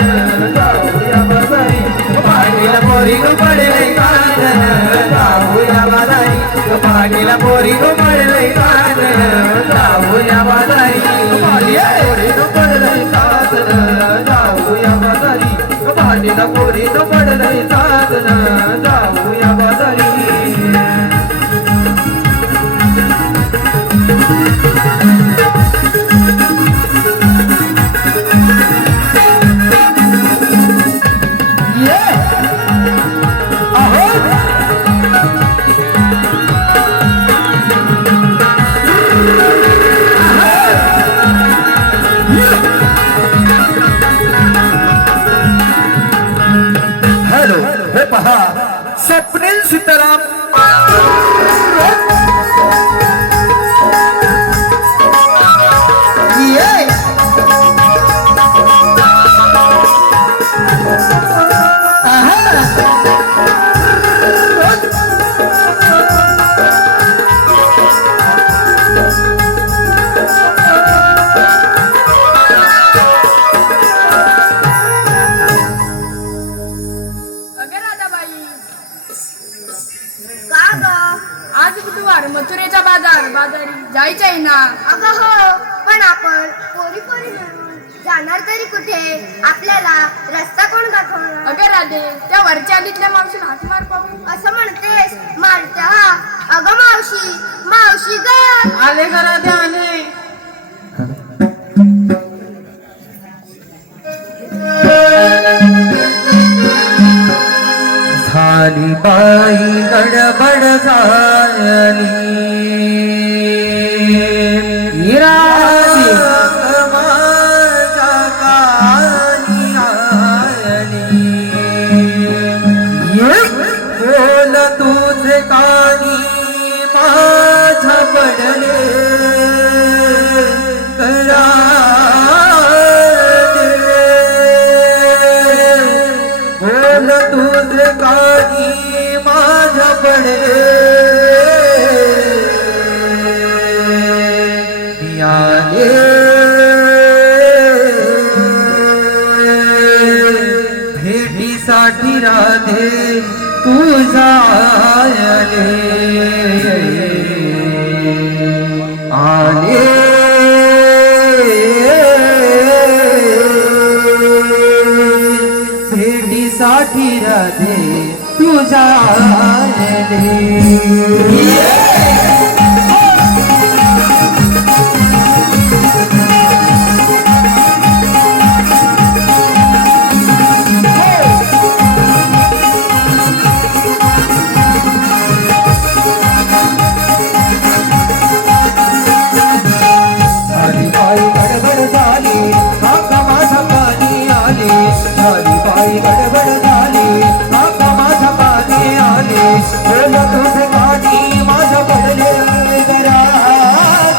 जाऊया बाजारी पाटीला पुरी न पडलंय चांदन जाऊया बाजारी पाटीला पुरी न पडलंय चांदन जाऊया बाजारी पाटीला पुरी न पडलंय चांदन जाऊया बाजारी पाटीला पुरी न पडलंय चांदन जाऊया बाजारी हॅलो हे पहा स्वप्नील सीताराम अगे राधाबाई, का ग? आज बुधवार, मथुरेचा बाजारी जायचं आहे ना? अगं हो, पण आपण पोरी पोरी मिळून जाणार तरी कुठे? आपल्याला रस्ता कोण दाखवणार? अगे राधे, त्या वरच्या आलीतल्या मावशीला हात मार पाहू. असं म्हणतेस? मारत्या? अगं मावशी, मावशी ग. आले का राधे आले? झाली बाई गडबड झाली माझ्या कानी आली बोल तुझे कानी माझ्या पडले करा बोल तुझे कानी माझ्या पडले आले भेटीसाठी राधे तुझा आले आले भेटीसाठी राधे तुझा आले झाली बाई गडबड झाली काका माझा पाणी आले झाली बाई गडबड झाली काका माझा पाणी आले बोल तुझे पाणी माझ्या पडले जरा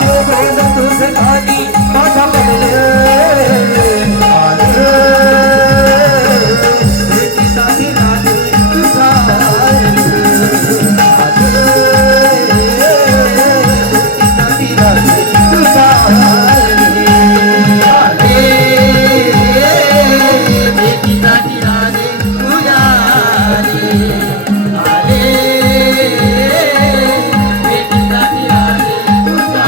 बोल तुझे पाणी माझ्या पडले भेटीसाठी राधे तुझा भेटीसाठी राधे तुझा भेटीसाठी राधे तुझा भेटीसाठी राधे तुझा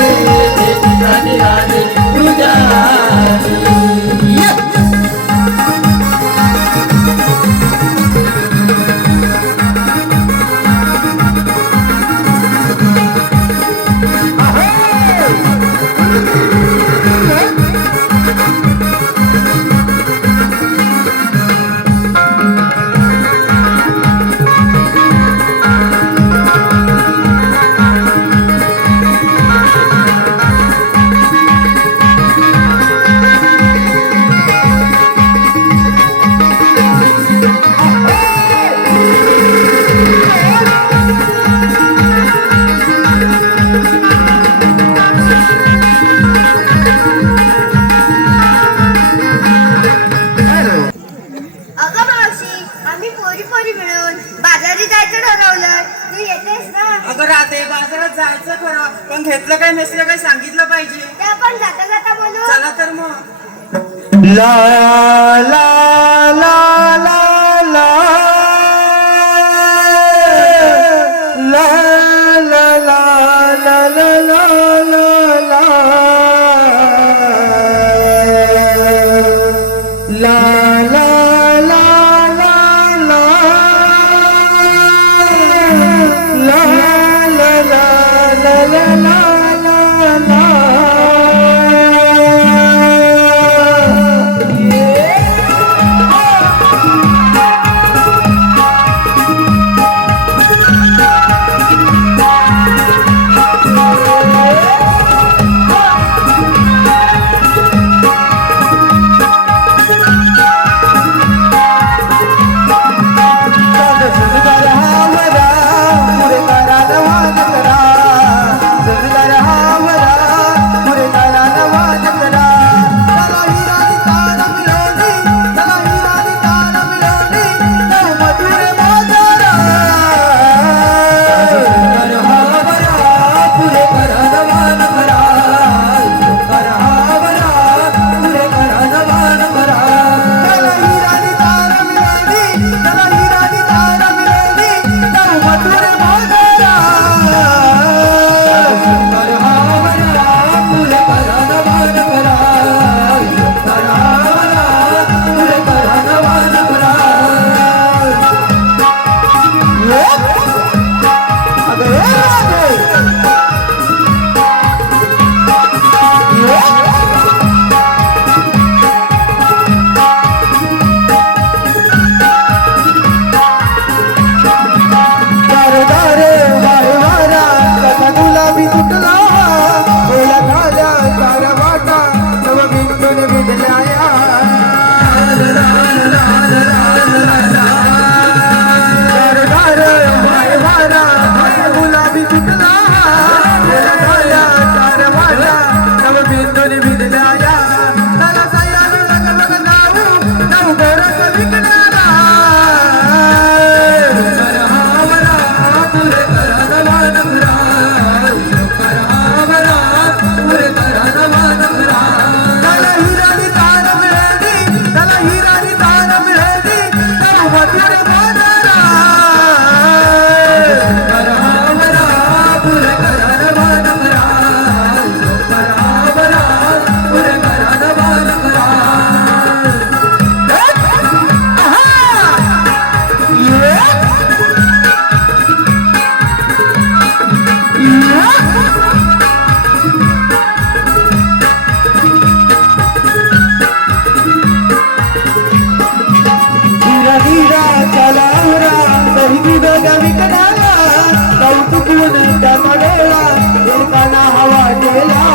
भेटीसाठी राधे तुझा अगं मावशी, आम्ही पोरी पोरी मिळून बाजारी जायचं ठरवलं. तू येतेस ना? अगं राधे, बाजारात जायचं खरं, पण घेतलं काय नसलं काय सांगितलं पाहिजे. ते आपण जाता जाता बोलू. चला तर मग. ला ला ला ला ला ला ला ला ला ला ला ला ला ला सुंदर हा दगा विकणारा कौतुकून त्याचा डोळा एकाला हवा गेला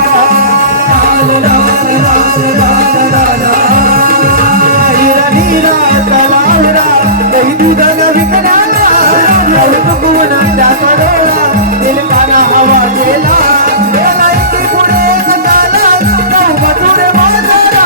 हिरा नीरा तलावरा काही दगा विकणारा कौतुकून त्याचा डोळा एकाला हवा गेला गेला एके पुढे नकाला जाऊ मधुर माजरा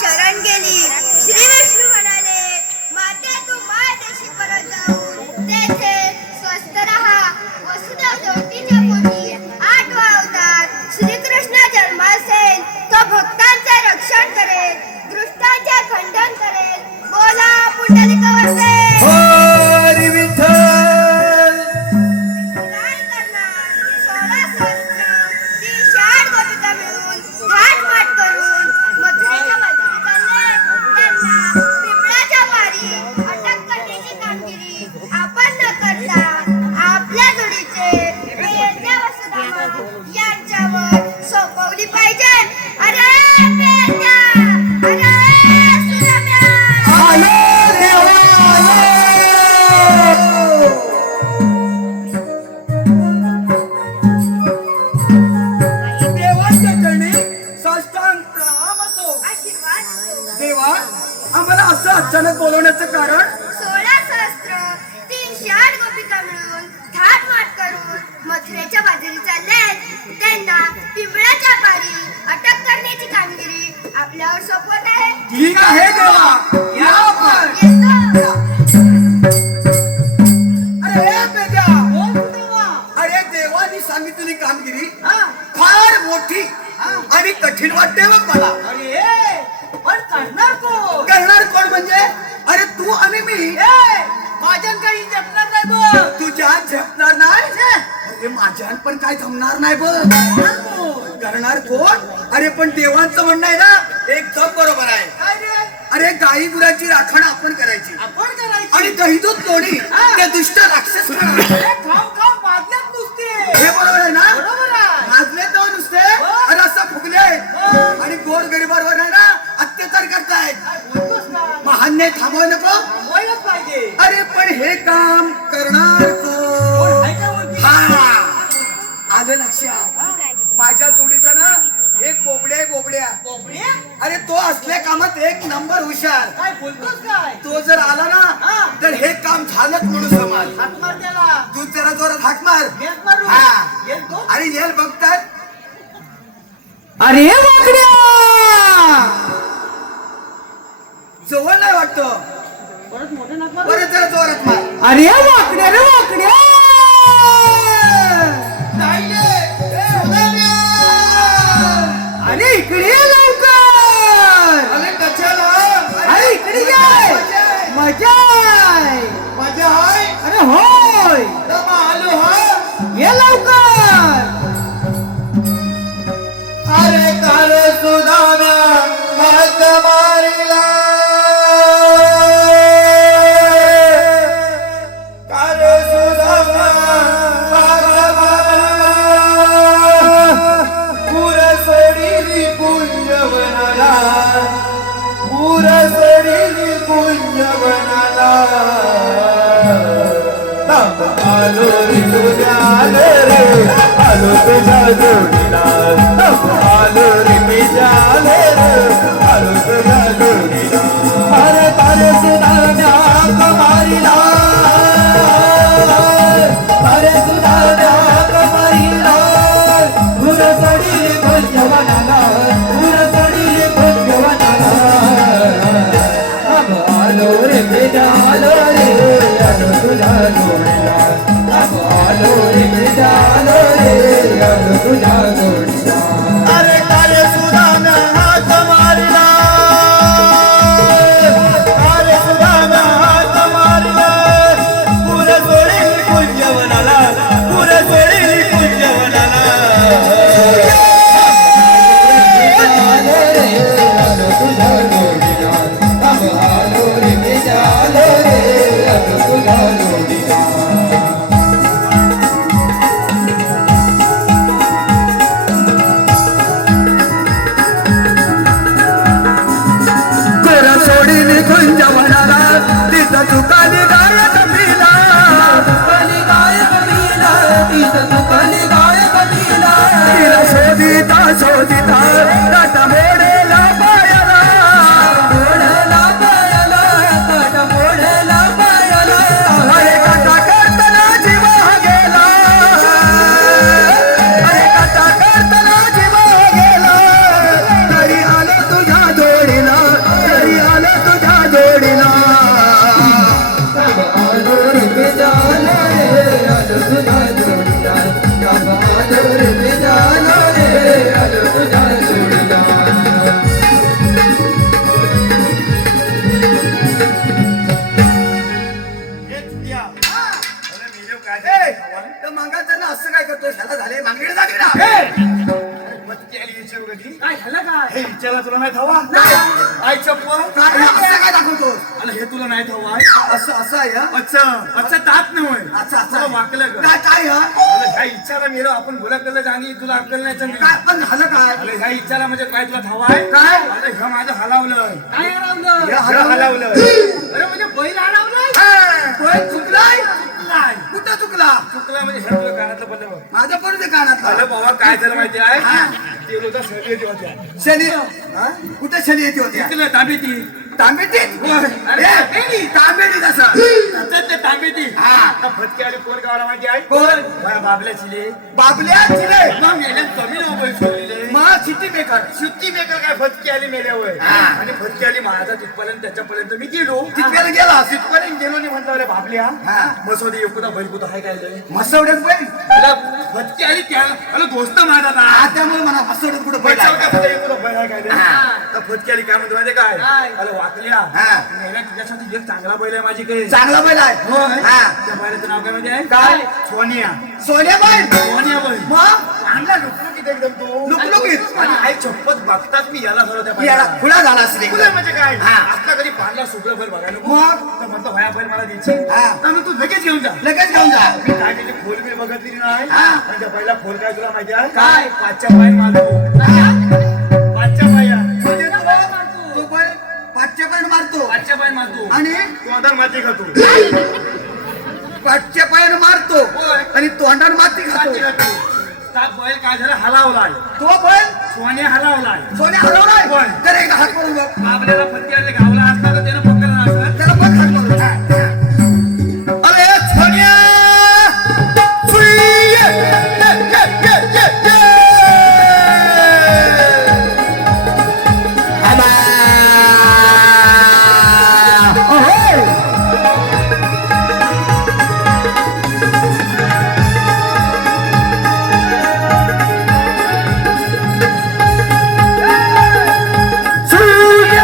शरण गेली. श्री विष्णू म्हणाले, माते तू मायदेशी परत जाऊन तेथे स्वस्थ राहा. वसुदेव देवकीच्या पोटी 8 अवतार श्रीकृष्ण जन्म असेल तो भक्तांचे रक्षण करेल, दृष्टांचे खंडन करेल. बोला पुंडलिक वरदे. हरी विठ्ठल काय करणार? 16 सहस्त्र 308 गोपिका मिळून थाटमाट करून मथुरेच्या बाजूने चालले. त्यांना पिंपळाच्या पारी अटक करण्याची कामगिरी आपण न करता आपल्या जोडीचे पेरण्या वसुधामा यांच्यावर सोपवली पाहिजे. अरे पेरण्या, अरे सुदाम्या. आलो देवा देवाच्या चरणी साष्टांग प्रणाम असो. आशीर्वाद असो. देवा आम्हाला असं अचानक बोलवण्याचं कारण 16 सहस्त्र 308 गोपिका मिळून थाटमाट करून मथुरेच्या बाजूने चालले. त्यांना पिंपळाच्या पारी अटक करण्याची कामगिरी आपल्यावर सोपवत आहे. ठीक आहे देवा या आपण. येतो. अरे पेद्या अरे देवानी सांगितलेली कामगिरी फार मोठी आणि कठीण वाटते बघ मला. पण करणार कोण? करणार कोण म्हणजे अरे तू आणि मी. माझ्यान काही जपणार नाही बघ. तुझ्या झेपणार नाही अरे माझ्यान पण काय जमणार नाही बघ. करणार कोण? अरे पण देवांचं म्हणणं आहे ना एकदम बरोबर आहे. काय रे? अरे गाई गुराची राखण आपण करायची आपण करायची. आणि दही दूध तोडी ते दुष्ट राक्षस खाणार. खाऊ खाऊ मागल्यात नुसते. हे बरोबर आहे ना? बरोबर आहे. माजले तर नुसते अरे असं फुगले आणि गोर गरिबांवर आहे ना अत्याचार करतायत. बोलतोस ना. महान्य थांबवाय नको. थांबवायलाच पाहिजे. अरे पण हे काम करणार कोण? आहे का बोलती? हा आलं लक्षात. माझ्या जोडीचा ना एक बोबड्या बोबड्या? अरे तो असल्या कामात एक नंबर हुशार. काय बोलतोस काय? तो जर आला ना तर हे काम झालंच म्हणून समाज. हात मार त्याला. तू जरा जोरात हाक मार. नेट मारू. हा. येतो. अरे येल बघतात. अरे वाकड्या जवळ नाही वाटतं. परत मोठे नाक मारू. परत जरा जोरात मार. अरे वाकड्या रे वाकड्या अरे इकडे ये लवकर. अरे कशाला? अरे इकडे ये. मजा आहे. मजा आहे. अरे होय दमा आलो हा. ये लवकर. अरे काल सुदाम्या हात मारिला. काल सुदाम्या हात मारिला. पूर सोडीली कुंजवनाला. पूर सोडीली कुंजवनाला. आलो रे तुझ्या आलो रे आलो तुझ्या जोडीला. आलो रे तुझ्या आलो रे आलो तुझ्या जोडीला. अरे तारे सुदाम्या कमारीला. अरे सुदाम्या कमारीला. सोडीले भजवनाला दूर सोडीले भजवनाला अब आलो रे बेटा आलो रे आलो तुझ्या जोडीला अब आलो रे बेटा आलो रे आलो तुझ्या जोडीला अरे कारे सुदाम्या हात मारिला कारे सुदाम्या हात मारिला पुर सोडील कुंजवनाला पुर सोडील कुंजवनाला आलो रे आलो तुझ्या जोडीला अब आलो रे बेटा आलो रे आलो तुझ्या जोडीला कर सोडीने कुंजवनाला तिथं चुकाली गाय कपिला चुकाली गाय कपिला तिथं चुकाली गाय कपिला तिला शोधिता शोधिता ताट मोडेला पायाला मोडेला पायाला ताट मोडेला पायाला अरे काटा करताना जीव गेला अरे काटा करताना जीव गेला तरी आलं तुझ्या जोडीला तरी आलं तुझ्या जोडीला आलो रे बेटा आलो रे आलो तुझ्या जोडीला आलो रे बेटा आलो रे आलो तुझ्या जोडीला मागायचं असं काय करतो ह्याला झाले मागणी झाली ना काय झालं काय हे विचारला तुला नाही ठावा आई चप्पल असं काय दाखवतो अरे हे तुला नाही ठावा असं असं आहे हा? अच्छा अच्छा तात नव्हे अच्छा असं तुला आहे. वाकलं का काय काय हा? अरे ह्या इच्छाला मेलो आपण भुलकलं जाणी तुला अक्कल नाही चंदी काय पण झालं काय अरे ह्या इच्छाला म्हणजे काय तुला ठावा आहे काय? अरे ह्या माझं हलावलं काय हरवलं हे ह्या हलावलं अरे म्हणजे बैल हरवलाय पोहे चुकलाय नाही कुठं चुकला चुकला म्हणजे ह्या तुला कानातलं पडलं बघ. माझं पण ते कानातलं अरे बाबा काय झालं माहिती आहे ते लोक सगळे येते होत्या शनी हा? कुठे शनी येते होत्या इकडे तांबे ती तांबेटी अरे तांबेटी कसं त्याच्यात ते तांबे ती हा. आता फटके आले कोण गावाला माहिती आहे कोण माझ्या बाबल्या चिले बाबल्या चिले मग मेल्यात कमी नाव बैल सोडलेले मग सिटी मेकर सुट्टी मेकर काय फटके आली मेल्यावर हा. आणि फटके आली माझा तिथपर्यंत त्याच्यापर्यंत मी गेलो तिथपर्यंत गेला तिथपर्यंत गेलो नाही म्हटलं अरे बाबल्या हा. मसोदी एकुदा बैलकुदा हाय काय लय? मसवड्यात बैल त्याला फटके आली त्या अरे दोस्त माझा आता त्यामुळे म्हणा मसवड्यात कुठं बैल आहे. बचाव का एकुदा बैल हाय काय लय? हा. तर फटके आली काय म्हणतो माहिती काय काय? अरे वाकल्या हा. मेल्या तुझ्यासाठी एक चांगला बैल आहे माझी काही चांगला बैल आहे होय. हा. त्या बैलाचं नाव काय माहिती आहे काय? सोनिया सोन्या बैल सोनिया बैल मग चांगला लुकलुकीत एकदम तो लुकलुकीत. आणि आई चप्पत बघताच मी याला झालो त्या याला बैलाला. खुळा झाला असेल तुला एकदम. म्हणजे काय हा. आपला कधी पांढरा शुभ्र बैल बघायला नको. मग? तर म्हणतो भया बैल मला द्यायची हा. तर मग तू लगेच घेऊन जा लगेच घेऊन जा मी काय त्याची खोल मी बघितली नाही हा. पण त्या पहिला खोल काय तुला माहिती आहे काय? पाचच्या पाय मारतो पाचच्या पाया म्हणजे तो बैल पाचच्या पायन मारतो पाचच्या पाय मारतो आणि तोंडात माती खातो पाचच्या पायन मारतो होय. आणि तोंडात माती खातो माती खातो त्या बैल काय झालं हलावलाय तो बैल सोन्या हलावलाय सोन्या हलवलाय होय. तर एक हात करून बघ आपल्याला फटके आले गावला असला तर त्यानं पकडलं असं त्याला बघ हात करून अरे सोन्या सुई! ये, ये, ये, ये, ये! आबा! ओहो! सूर्य!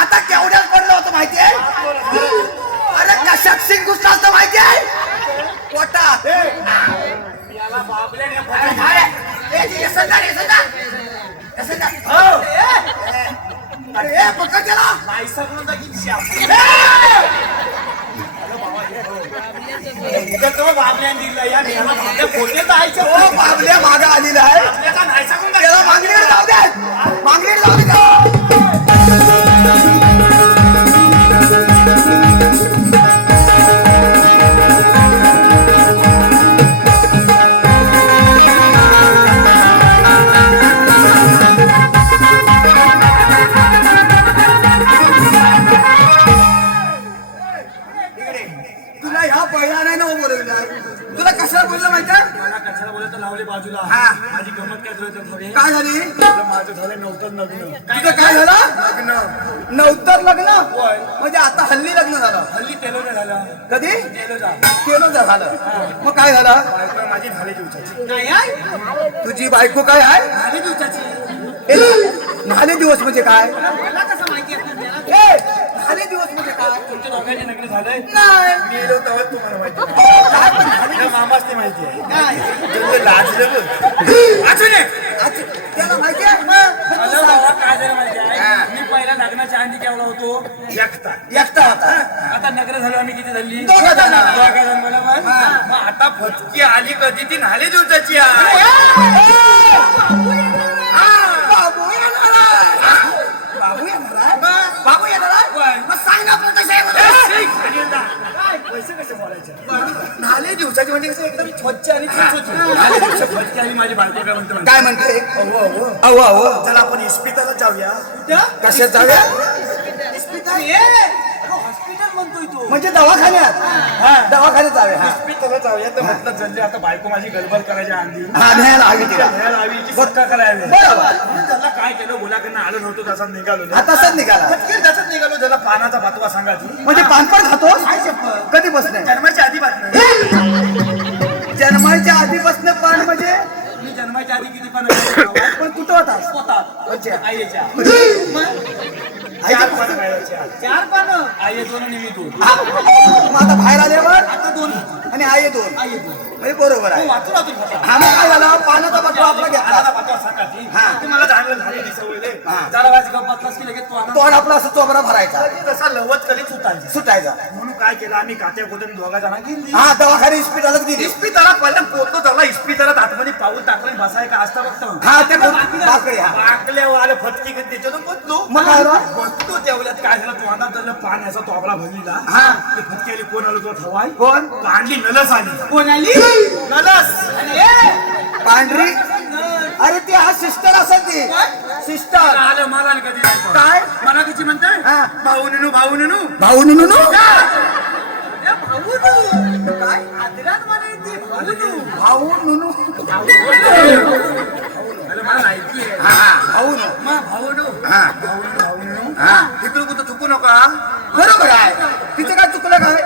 आता केवढ्यात पडलं होतं माहितीये? अरे कशात सिंग घुसला होतं माहितीये? पोटात. याला बाबल्याने अरे काय? ए, ते यसंदार, यसंदार. यसंदार. अरे ए, पकड त्याला. नाही सगळं जागी बाबल्याने दिलं या याला बाबल्या पोटे जायचं ओ, बाबल्या मागं आलेला आहे. आपल्याला नाही सांगून त्याला मागणीकडे जाऊ दे. मागणीकडे जाऊ दे. तुला ह्या पहिला ना बोलवलं. तुला कशाला बोललं माहितीये? मला कशाला बोलत लावले बाजूला हा. माझी गमत काय झाली थोडी काय झाली? माझं झालं नव्हतं लग्न तुझं काय झालं? लग्न नवतर लग्न? होय. म्हणजे आता हल्ली लग्न झालं. हल्ली तेलो झालं कधी? तेलो जा केलं झालं. मग काय झालं? बायको माझी झाली दिवसाची तुझी बायको काय आहे? झाली दिवसाची ए, नाले दिवस म्हणजे काय? मला कसं माहिती असणार ए, नाले दिवस म्हणजे काय? तुमच्या दोघांचे लग्न झालंय नाही. मी येलो तेव्हा तुम्हाला माहिती आहे. मामाच ते माहिती आहे जेवढे लाजलं बघ. अजून एक. त्याला माहिती आहे? मग तू अरे सांग. बाबा काय झालं माहिती आहे मी पहिल्या लग्नाच्या आधी केवढा होतो एकटा एकटा होता. आता नगर झालो आम्ही किती झाली दोघं जण. दोघं जण बरोबर मग आता फटकी आली कधी ती नाले दिवसाची बाबू येणार आहे. बाबू येणार आहे? बाबू येणार आहे? मग सांग ना आपलं कसं आहे म्हणून. पैसे कसे बोलायचे नाले दिवसाची म्हणजे कसं एकदम स्वच्छ आणि नाले दिवसा फटकी आली माझी बायको काय म्हणते काय म्हणते? अहो अहो चला आपण इस्पितळात जाऊया कशात जाऊया? हॉस्पिटल म्हणतोय तो म्हणजे दवाखान्यात. दवाखान्यात जाऊया. हा. इस्पितळात जाऊया तर म्हटलं जल्दी आता बायको माझी गडबड करायची आधी हा, न्यायला हवी तिला. न्यायला हवी हिची सुटका करावी बरोबर. म्हणून त्याला काय केलं बोलाकडनं आलं नव्हतं तसंच निघालो हा, तसंच निघाला. फटकीर तसंच निघालो त्याला पानाचा भातवा सांगा ती म्हणजे पानपण खातोस? कधी बसणे? जन्माच्या आधी बातमी जन्माच्या आधीपासून पान म्हणजे? मी जन्माच्या आधी किती पानं खाल्ली? पण कुठं होतास? पोतात अच्छा. आईच्या आईच्या चार पानं खायच्या. चार पानं आई दोन आणि मी दोन मग आता बाहेर आल्यावर आता दोन आणि आई दोन. आई दोन म्हणजे बरोबर आहे. वाचून वाचून खाता हा, मग काय झालं? पानाचा बटवा आपला घेतला. पानाचा भातवा सांगा ती हा. ती मला चांगलं झालेली सवय रे. हा. जरा वाज गप्प बसलास की लगेच तू आणा. तोंड आपला असं चोबरा भरायचा, तसा लवत करीत सुटायचा सुटायचा. म्हणून काय केलं आम्ही कात्या कोदन दोघा जणा गेली हा, दवाखाने इस्पितळात गेली. इस्पितळात पहिला पोतो झाला इस्पितळात आतमध्ये पाऊल टाकलं बसाय का असता बघतो हा, त्या बाकडे. हा. बाकल्यावर आलं फटकी कधी त्याच्यातून बसलो मग काय झालं? बसतो तेवढ्यात काय झालं तोंडात धरलं पान याचा तोबला भरलीला हा. ते फटकी आली कोण आलो तो ठवाय कोण? कांडली नलस आली कोणाली नलस पांढरी? अरे ती हा सिस्टर असेल ती. सिस्टर. आलं मला आणि कधी नाही. काय? मला किती म्हणताय हा. भाऊ ननू भाऊ ननू भाऊ नुनू? काय आदरात मला येते भाऊ नुनू. अरे मला माहिती आहे हा, हा, भाऊ नु. मग भाऊ नू हा, भाऊ ननू हा. इकडं कुठं चुकू नका बरोबर आहे. तिचं काय चुकलं काय?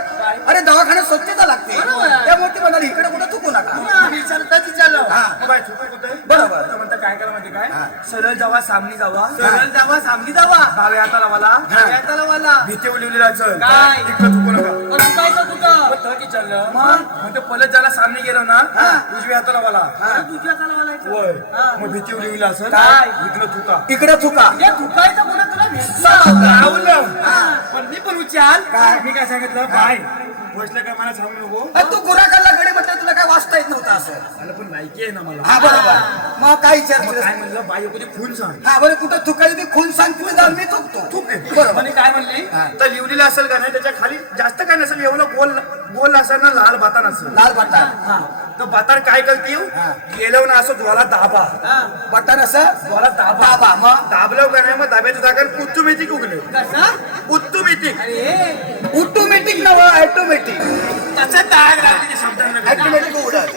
अरे दवाखान्यात स्वच्छता लागते. त्यामुळे ती म्हणाली इकडे कुठं चुकू नका. विचारता विचारलं हा. मग बाय चुकू कुठं बरोबर. तर म्हणतं काय करा माहिती काय हा. सरळ जावा सामनी जावा सरळ जावा सामनी जावा डाव्या हाताला मला हाताला वाला भीती उलवलेला चल काय? इकडं चुकू नका चुकायचं कुठं मग तर विचारलं मग ते पलट ज्याला सामने गेलो ना उजव्या हाताला मला तुझ्या हाताला वालायचं होय मग भीती उलवलेला असेल काय? इकडं चुका इकडे चुका. हे चुकायचं कुठं तुला भेटलं लावलं पण मी पण उचाल काय? मी काय सांगितलं काय बसलं काय मला सांगू नको अरे तू गुराखाला कडे म्हटलं तुला काय वाचता येत नव्हतं असं. मला पण लायकी आहे ना मला हा, बरोबर. मग काय मग विचार? काय म्हणलं बाई कधी खून सांग हा, बरं कुठं चुकायला ती खून सांगते जाऊन मी चुकतो. चूक आहे बरोबर. म्हणे काय म्हणली हा. तर लिवलेलं असेल का नाही त्याच्या खाली जास्त काय नसेल एवढं गोल गोल असेल ना लाल बातान असेल लाल बटाण. हा तर बातान काय करते हा. गेलं ना असं ज्वाला दाबा बटाण असं ज्वाला दाबा दाबा. मग दाबलं का नाही मग दाब्याच्या जागा उत्तू मेथी उगले कसं उत्तू मेथी ऑटोमॅटिक नव्हं, ऑटोमॅटिक. त्याचं डाग लागते ते शब्दांना ऑटोमॅटिक उडत.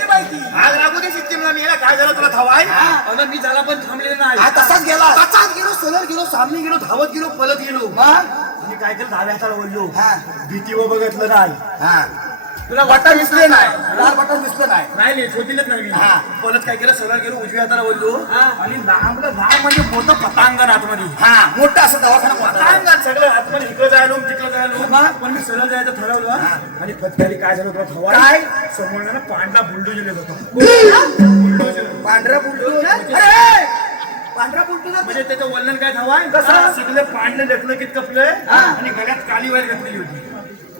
आग लागू दे सिस्टीमला मी याला काय झालं तुला थावाय अगं मी झाला पण थांबलेलं नाही हा, तसाच गेला. तसाच गेलो सोलर गेलो सामने गेलो धावत गेलो पलत गेलो मग मी काय केलं डाव्या हाताला वळलो हा. भीती व बघितलं नाही हा. तुला वाटा दिसले नाही लाल बटन दिसलं नाही नाही छोटीलच नाही हा. परत काय केलं सरळ गेलो उजव्या हाताला बोललो आणि लांब म्हणजे मोठं पतांगण आतमध्ये हा मोठा असं दवाखाना मोठा. पतांगण सगळं आतमध्ये इकडं जायलो तिकडं जायलो पण मी सरळ जायचं ठरवलं आणि फटक्याली काय झालं तुला खवा काय? समोर ना पांढरा बुलडोजर येत होता बुलडोजर पांढरा बुलडोजर अरे पांढरा बुलडोजर म्हणजे त्याचं वल्लन काय हवाय कसं? सगळं पांढरं लटलकीत कपलंय आणि गळ्यात काली वायर घातलेली होती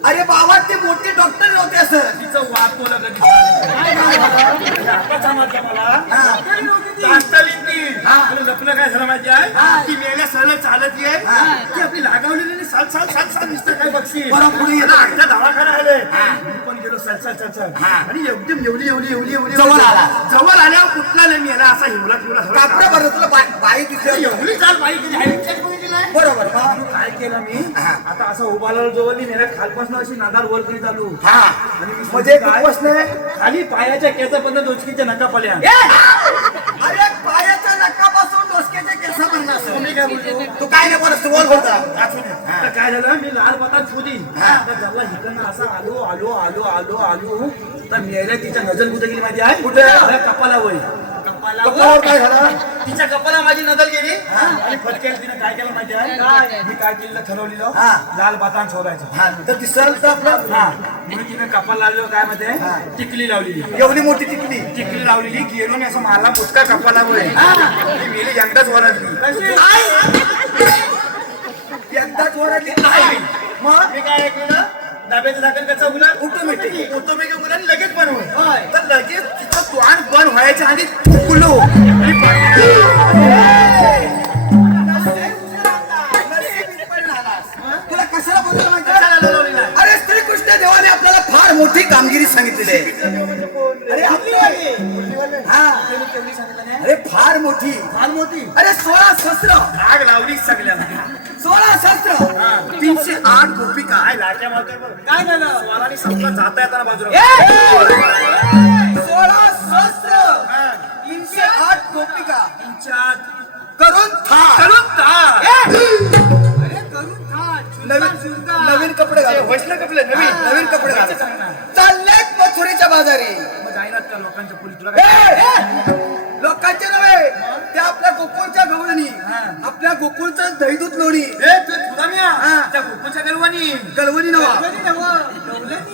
अरे बाबा ते मोठे डॉक्टर नव्हते असं तिचं वाद बोला कधी हाताचा मारला मला तात्कालीन ती मला लपलं काय झालं माहिती आहे ती मेल्या सरळ चालत आहे ती आपली लागावलेली साल साल साल साल दिसतं काय बक्षी बरं, पुढे ये. अर्धा दवाखाना आले मी पण गेलो साल साल साल साल आणि एकदम एवढी जवळ आला. जवळ आल्यावर कुठला नाही मी याला असा हिवला कापडा बरं तुला बाई दिसली एवढी चाल पाहिजे हाईट बघितली नाही बरोबर मग काय केलं मी आता असं उभारलं जवळ मी मेल्या खालपासून अशी नादार वर करीत आलो हा आणि मी म्हणजे काय बसले खाली पायाच्या केसापर्यंत दोचकीच्या नका पल्या अरे पायाच्या नकापासून डोसक्याच्या केसापर्यंत असं. तुम्ही काय बोलतो तू काय नाही बोलत तू बोल बोलता तर काय झालं मी लाल बता छोदी तर जवळ हिकडनं असं आलो आलो आलो आलो आलो तर मेल्या तिच्या नजर कुठे गेली माहिती आहे कुठे? कपाला वय कपाळावर काय झालं तिच्या कपाला माझी नजर गेली आणि फटक्याला तिने काय केलं माहिती आहे मी काय केलं ठरवलेलं हा. लाल बातान शोधायचं हा तर दिसल तर आपलं हा म्हणून तिने कपाल लावलं काय माहिती टिकली लावलेली एवढी मोठी टिकली टिकली लावलेली गेलो आणि असं मला मुटका कपाला वय मेली एकदाच वरडली एकदाच ओरडली नाही मग मी काय ऐकलं डब्याचं झाकण कसं उघडलं ऑटोमॅटिक उघडलं आणि लगेच बंद होईल तर लगेच तिचं तोंड बंद व्हायच्या आधी फुकलो तुला कशाला बोलतो माहिती अरे श्रीकृष्ण देवाने आपल्याला फार मोठी कामगिरी सांगितलेली आहे अरे आपली हा अरे फार मोठी अरे 16 शस्त्र आग लावली सगळ्यांना 16 शस्त्र 308 गोपिका काय लाट्या मारतोय बघ. काय झालं स्वराने संपला जाता येताना बाजूला 16 शस्त्र 308 गोपिका करून नवीन कपडे घाल वैष्णव कपले नवीन कपडे घाल चाललेत मथुरेच्या बाजारी मग जाईनात का लोकांच्या पोलीस तुला काय? लोकांचे नव्हे त्या आपल्या गोकुळच्या गवळणी आपल्या गोकुळचं दहीदूत लोणी ए, तू तुला मी त्या गोकुळच्या गलवानी गलवणी नवा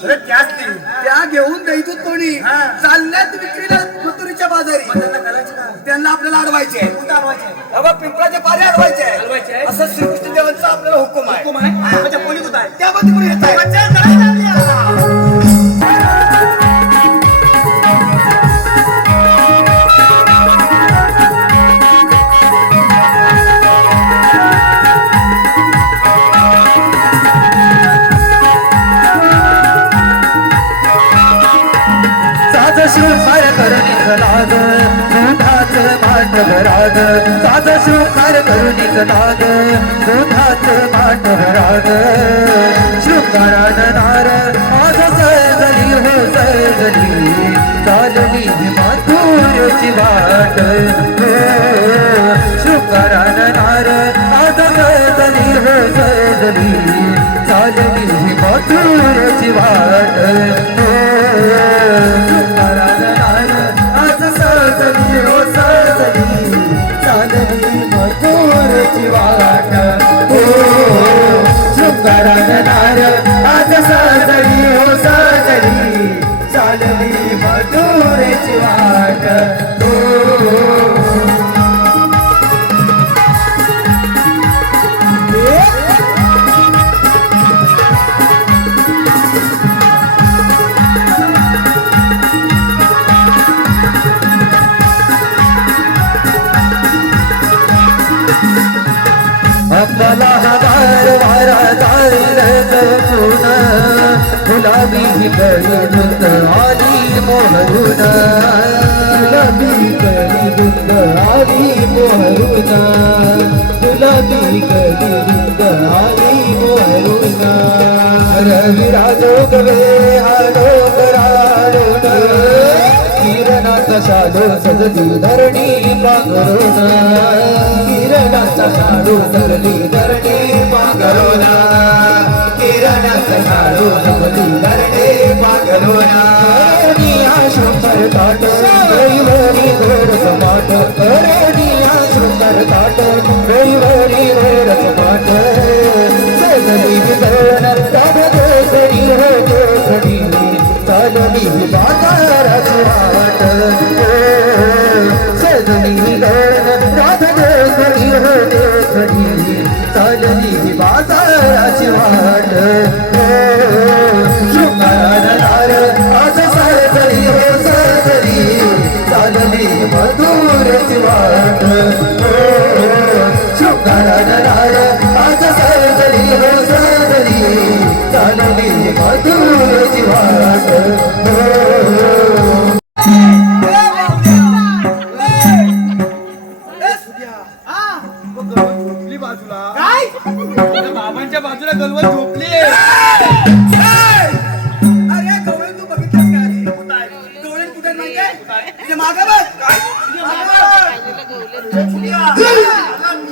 अरे त्याच ती त्या घेऊन दहीदूत लोणी चालल्यात विक्रीला मथुरेच्या बाजारी त्यांना करायचं काय? त्यांना आपल्याला अडवायचे कुठं अडवायचं आहे? बाबा पिंपळाचे पारे अडवायचे अडवायचे आहे? असं श्रीकृष्ण देवांचा आपल्याला हुकुम आहे हुकूम आहे म्हणजे पोली कुठं आहे त्यामध्ये कोणी येत आहे बच्चा करायला साज शिवकार करुणी लाग दुधाच माठ राग साज शिवकार करुणी लाग दुधाच माठ राग शृंगारान नार आज सजली हो सजली चालली माथुरची वाट हो शृंगारान नार आज सजली हो सजली चालली माथुरची वाट हो आज सजली हो सजली चालली मथुरची वाट हो शृंगारान नार आज सजली हो सजली चालली मथुरची वाट हो मला हवार वारा चालत पुन गुलाबी करी दुंद आली मोहरुन गुलाबी करी दुंद आली मोहरुन गुलाबी करी दुंद आली मोहरुन रविराजो गवे आलो कराडोन किरणाचा शालो सजली धरणी पांघरून किरणाचा शालो सजली धरणी पांघरून किरणाचा शालो सजली धरणी पांघरून कलोना करोनिया शृंगार ताट रविवारी घोरच माट करोनिया शृंगार ताट रविवारी घोरच माट सजली विकरण राधा दोसरी हो दोसरी सजली बाजाराची वाट सजली विकरण राधा दोसरी हो दोसरी सजली बाजाराची वाट शृंगार आज सरजरी हो सरजरी चालली मधुरची वाट शृंगार आज सरजरी हो सरजरी चालली मधुरची वाट झोपली बाजूला काय बाबांच्या बाजूला गलवत झोपली अरे गवळण तू बघितलंस का रे? गवळण कुठे माहितीये? तुझ्या मागे बघ. तुझ्या मागे बघ.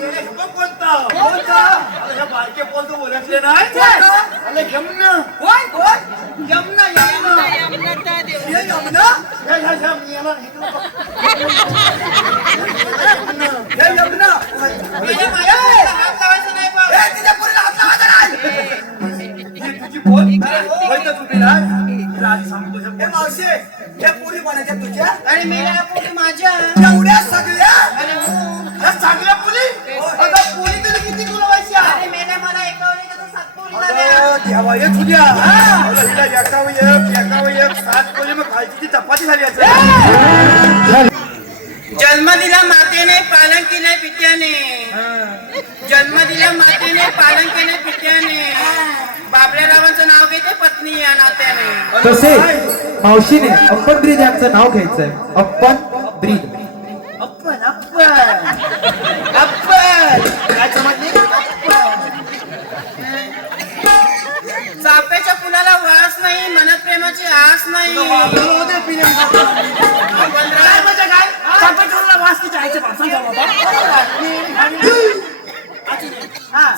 हे बघ कोणता? या बारके पोल तू ओळखले नाही कोणता? अरे यमुना कोण? कोण? यमुना, यमुना. हे यमुना? हे यमुना. हे यमुना. हे तिच्या पोरीला हात लावायचा नाही. ही तुझी पोल होईतच उभी राह तिला आधी सांगतो हे मावशी, हे पोरी कोणाच्या तुझ्या? आणि मी पोरी माझ्या एवढ्या सगळ्या? अरे हो. ह्या सगळ्या पोरी? अगं पोरी तरी किती गुणवायच्या? अरे मेल्या मला एका वेळी तर सात पोरी झाल्या. अगं, देवा ये तुझ्या हिला एकावं एक 7 पोली मग खायची ती चपाती झाली असेल जन्म दिला मातेने पालन केले पित्याने. जन्म दिला मातेने पालन केले पित्याने. बाबल्या रावांचं नाव घेते पत्नी या नात्याने. तसे मावशीने अप्पन ब्रीद यांचं नाव घ्यायचंय. अप्पन ब्रीद. अप्पन, अप्पन. अप्पन. काय समजली? चाफ्याच्या फुलाला वास नाही, मनात प्रेमाची आस नाही. काय म्हणजे काय? चाफ्याच्या वास किती आहे?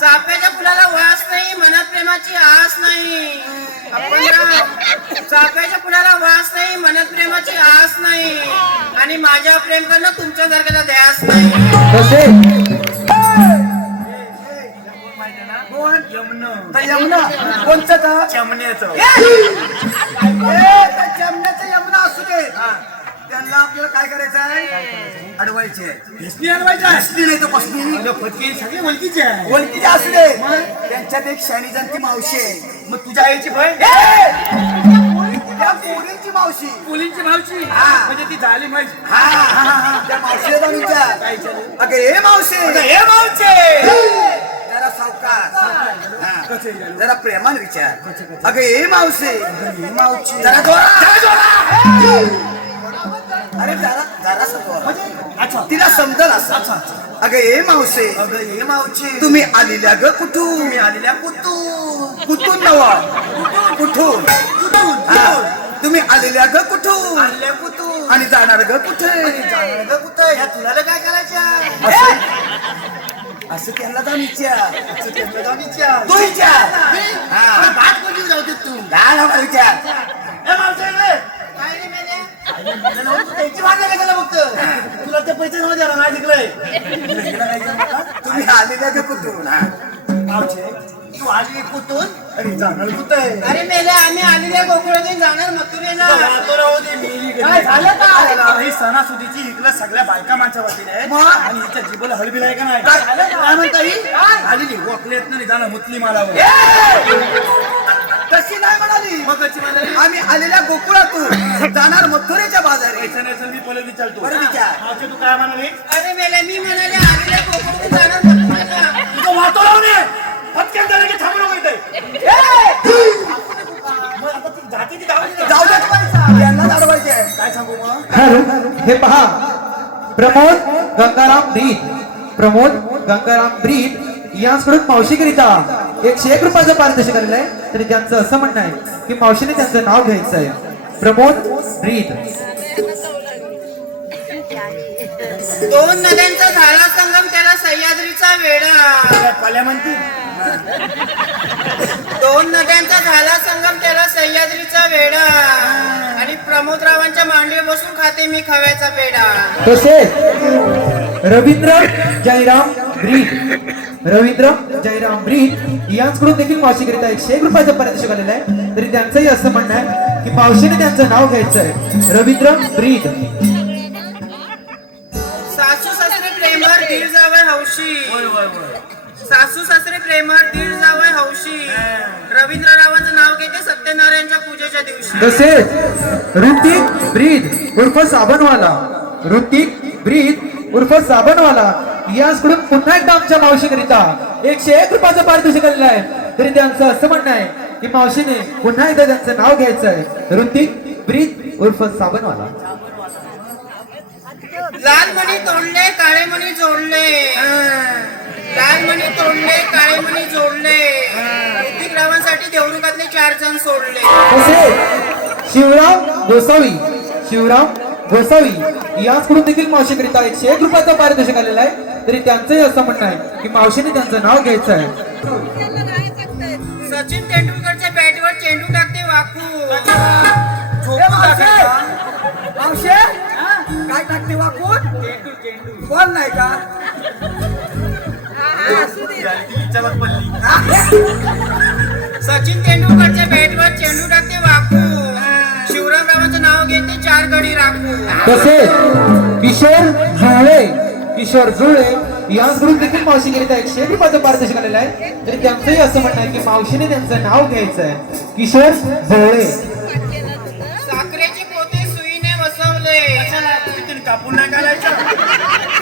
चाफ्याच्या फुलाला वास नाही, मनात प्रेमाची आस नाही. चाफ्याच्या फुलाला वास नाही, मनात प्रेमाची आस नाही. आणि माझ्या प्रेम करणं तुमच्या सारख्याचा ध्यास नाही. तसे कोण? यमुना. कोणचं का? चमण्याचं जमण्याचं यमुना असू दे. त्यांना आपल्याला काय करायचं आहे? अडवायचे. भेसली आणवायची आहे. असली नाही तर कसली? अगं, फटके सगळे ओळखीचे आहे ओळखीचे असू दे. त्यांच्यात एक शाणी जाणती मावशी आहे. मग तुझ्या आईची बहीण त्या पोरींची मावशी. मुलींची भावची हा. म्हणजे ती झाली माहिती त्या मावशीला जाऊन विचार. काय विचारू? अगं हे मावशी. हे मावचे जरा सावकाश. जरा प्रेमान विचार. अगं हे मावशी. जरा जोरात. अरे जरा जरा तिला समजल असं. अगं हे मावशी. अगं हे मावचे तुम्ही आलेल्या ग कुठून? तुम्ही आलेल्या कुठून कुठून नवा? कुठून? हा. तुम्ही आलेल्या ग कुठून? आलेल्या कुठून आणि जाणार ग कुठे? जाणार ग कुठं ह्या तुला काय करायच्या असं त्यांना जाऊन विचार. त्यांना जाऊन विचार. तू विचार. हा. बात कोणती जाऊ दे तू दहा लोकांना विचार. हे मावचे काय रे मेल्या? त्याची भांडण कशाला बघतं तुला ते पैसे नव्हते द्यायला नाही जिंकलंय तुम्ही आलेल्या ग कुठून? हा. मावचे तू आली कुठून अरे जाणार कुठं आहे अरे मेल्या आम्ही आलेल्या गोकुळातून जाणार मथुरेला. काय झालं का ही सणासुदीची इकडे सगळ्या बायका माणसा वाटली आहे आणि हिच्या जिबला हळबील आहे का नाही काय म्हणता ही आलेली गोखलेत नाही जाणं मुतली मालावर कशी नाही म्हणाली? मग कशी म्हणाली आम्ही आलेल्या गोकुळातून जाणार मथुरेच्या बाजारी. मी परत विचारतो परत विचार. मावचे तू काय म्हणाली अरे मेल्या मी म्हणाले आलेल्या गोकुळातून जाणार मथुरेला. तुझं वातो लावणे पटकन झालं की थांबू नको इथे मग आता ती जाती ती गावाची जाऊ दे तुम्हाला. यांना जाडवायचे. काय सांगू मग हॅलो हे पहा प्रमोद गंगाराम ब्रीद. प्रमोद गंगाराम ब्रीद यांकडून मावशीकरिता 101 रुपयाचं पारितोषिक आलेलं आहे. तरी त्यांचं असं म्हणणं आहे की मावशीने त्यांचं नाव घ्यायचं आहे. प्रमोद ब्रीद. दोन नद्यांचा झाला संगम त्याला सह्याद्रीचा वेढा. पाल्या म्हणती दोन नद्यांचा झाला संगम त्याला सह्याद्रीचा वेडा आणि प्रमोदरावांच्या मांडवी बसून खाते मी खव्याचा पेढा. तसेच रवींद्र जयराम ब्रीद यांच्याकडून देखील मावशीकरिता 101 रुपयाचा पारितोषिक आलेलं आहे. तरी त्यांचंही असं म्हणणं आहे की मावशीने त्यांचं नाव घ्यायचं आहे. रवींद्र ब्रीद. सासू सासरे प्रेमळ दीड जावय हौशी. सासू सासरे प्रेमळ दीड जावय हौशी. रवींद्ररावांचं नाव घेते सत्यनारायणच्या पूजेच्या दिवशी. तसेच ऋतिक ब्रीद उर्फ साबणवाला यांच्याकडून पुन्हा एकदा आमच्या मावशीकरिता 101 रुपयाचं पारितोषिक आलेलं आहे. तरी त्यांचं असं म्हणणं आहे की मावशीने पुन्हा एकदा त्यांचं नाव घ्यायचं आहे. ऋतिक ब्रीद उर्फ साबणवाला. लाल मणी तोडले काळे मणी जोडले. लाल मणी तोडले काळे मणी जोडले. ऋतिकरावांसाठी देवरुखातले 4 जण सोडले. तसेच शिवराम गोसावी यांच्याकडून देखील मावशीकरिता 101 रुपयाचा पारितोषिक आलेला आहे. तरी त्यांचंही असं म्हणणं आहे की मावशीने त्यांचं नाव घ्यायचं आहे. सचिन तेंडुलकरच्या बॅटवर चेंडू टाकते वाकू. काय टाकते वाकून? बॉल नाही का? सचिन तेंडुलकरच्या बॅटवर चेंडू टाकते वाकू. शिवरामरावांचं नाव घेते 4 गडी राखू. तसेच किशोर जुळे यांच्याकडून देखील मावशीकरिता 101 रुपयाचं पारितोषिक आलेलं आहे. तरी त्यांचंही असं म्हणणं आहे की मावशीने त्यांचं नाव घ्यायचं आहे. किशोर जुळे. साखरेचे पोते सुईने वसवले. कापून नाही घालायचं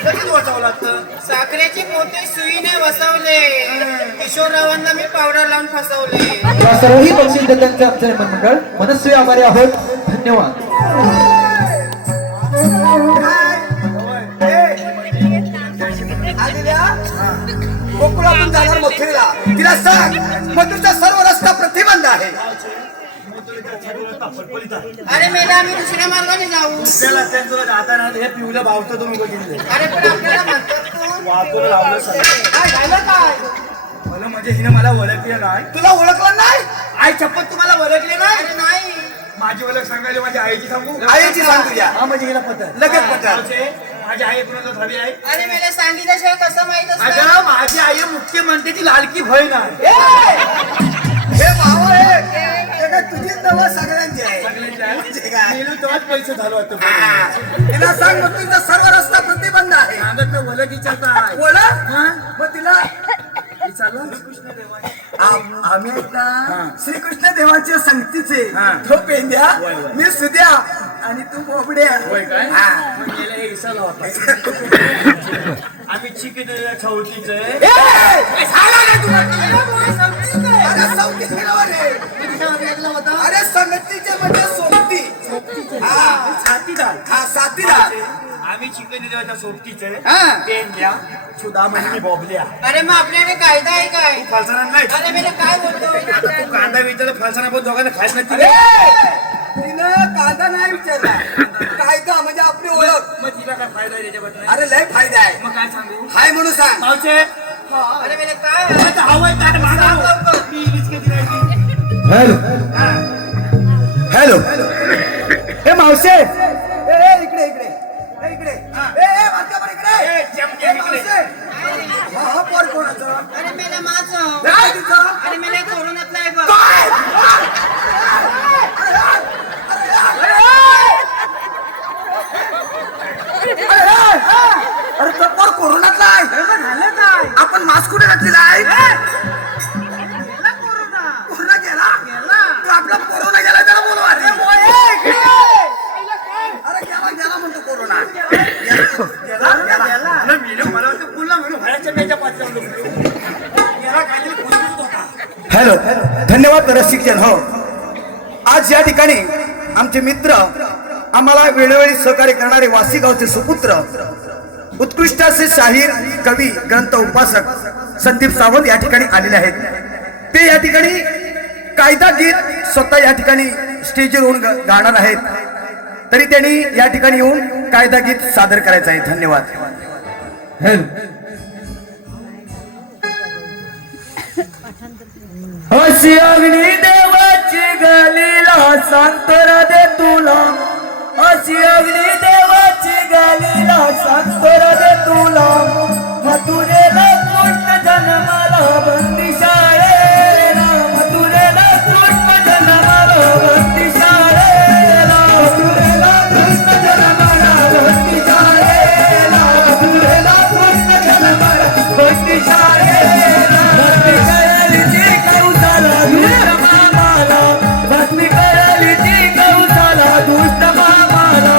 लगेच वाचावं लागतं. साखरेचे पोते सुईने वसवले. किशोररावांना मी पावडर लावून फसवले. या सर्वही बक्षीसदात्यांचे आमचे मंडळ मनस्वी आभारी आहोत. धन्यवाद. कोकणातून जाणार मथुरेला तिला सांग मथुरेचा सर्व रस्ता प्रतिबंध आहे. अरे मेला आम्ही दुसऱ्या मार्गाने जाऊ. त्याला त्यांचं जाताना हे पिवलं भावतं तुम्ही बघितले. अरे पण आपल्याला म्हणतात तू वाकून लावलं सगळं. काय झालं काय? मला म्हणजे हिने मला ओळखले नाही. तुला ओळखलं नाही? आई चप्पत तुम्हाला ओळखले नाही. अरे नाही. माझी ओळख सांगायला माझ्या आईची सांगू. आईची सांग तुझ्या. हा म्हणजे हिला पटत लगेच पटत. माझी आई कुणाला हवी आहे. अरे मेला सांगितल्याशिवाय कसं माहित असतं? अगं माझी आई मुख्यमंत्र्याची लाडकी बहीण आहे. हे भाव आहे ते काय तुझीच नवं सगळ्यांची आहे. मेलो तेव्हाच पैसे झालो होतो. तिला सांग मथुरेचा सर्व रस्ता प्रतिबंध आहे. सांगत ना ओळख विचारता ओळख मग तिला विचारलं आम्ही आता श्रीकृष्ण देवाच्या संगतीचे हा. तो पेंद्या होय, होय. मी सुद्या आणि तू बोबड्या. होय काय? हा. मग गेल्या हे इसाला होता. आम्ही चिकन छवटीचं अरे संगतीचे नाव आहे. अरे संगतीचे म्हणजे सोबती. साथीदार. हा साथीदार. आम्ही चिकन देवाच्या सोबतीचे हा. पेंड्या सुधा म्हणजे बॉबल्या. अरे मग आपल्याकडे कायदा आहे काय? फालसाना नाही. अरे मेला काय बोलतो? तू कांदा विचारला फालसाना पण दोघांना खायच नाही. तिनं कायदा नाही विचारला. कायदा म्हणजे आपली ओळख. मग तिला काय फायदा आहे त्याच्याबद्दल? अरे लय फायदा आहे. मग काय सांगू? हाय म्हणून सांग. पावचे अरे मेला काय? हवाय काय मागा मी बिस्किट दिली. हॅलो हे मावशे इकडे इकडे इकडे इकडे चमके मावशे. हा पोर कोणाचं? अरे मेला माझं. काय तिचं? अरे मेला कोरोनातला आहे बघ. अरे तो पोर कोरोनातला आहे. झालं काय? आपण मास्क कुठे घातलेला आहे? कोरोना गेला. तो आपला कोरोना गेला त्याला बोलवा. अरे गेला म्हणतो कोरोना. मला वाटतं पुन्हा म्हणून व्हायच्या मेच्या पाठीवर याला काहीतरी फुसफुसत होता. हॅलो धन्यवाद रसिक जन. हो आज या ठिकाणी आमचे मित्र आम्हाला वेळोवेळी सहकार्य करणारे वासी गावचे सुपुत्र उत्कृष्ट असे शाहीर कवी ग्रंथ उपासक संदीप सावंत या ठिकाणी आलेले आहेत. ते या ठिकाणी कायदा गीत स्वतः या ठिकाणी स्टेजवर येऊन गाणार आहेत. तरी त्यांनी या ठिकाणी येऊन कायदा गीत सादर करायचं आहे. धन्यवाद. हॅलो अशी अग्नी देवाची गलीला सांगतो राधे तुला, अशी अग्नी देवाची गलीला सांगतो राधे तुला, मथुरेला कृष्ण जन्माला बंदी शाळेला, मथुरेला कृष्ण जन्माला बंदी शाळेला, मथुरेला कृष्ण जन्माला बंदी शाळेला, मथुरेला कृष्ण जन्माला बंदी शाळेला. भक्ती करायली ती कौसाला दुष्ट मामाला, भक्ती करायली ती कौसाला दुष्ट मामाला,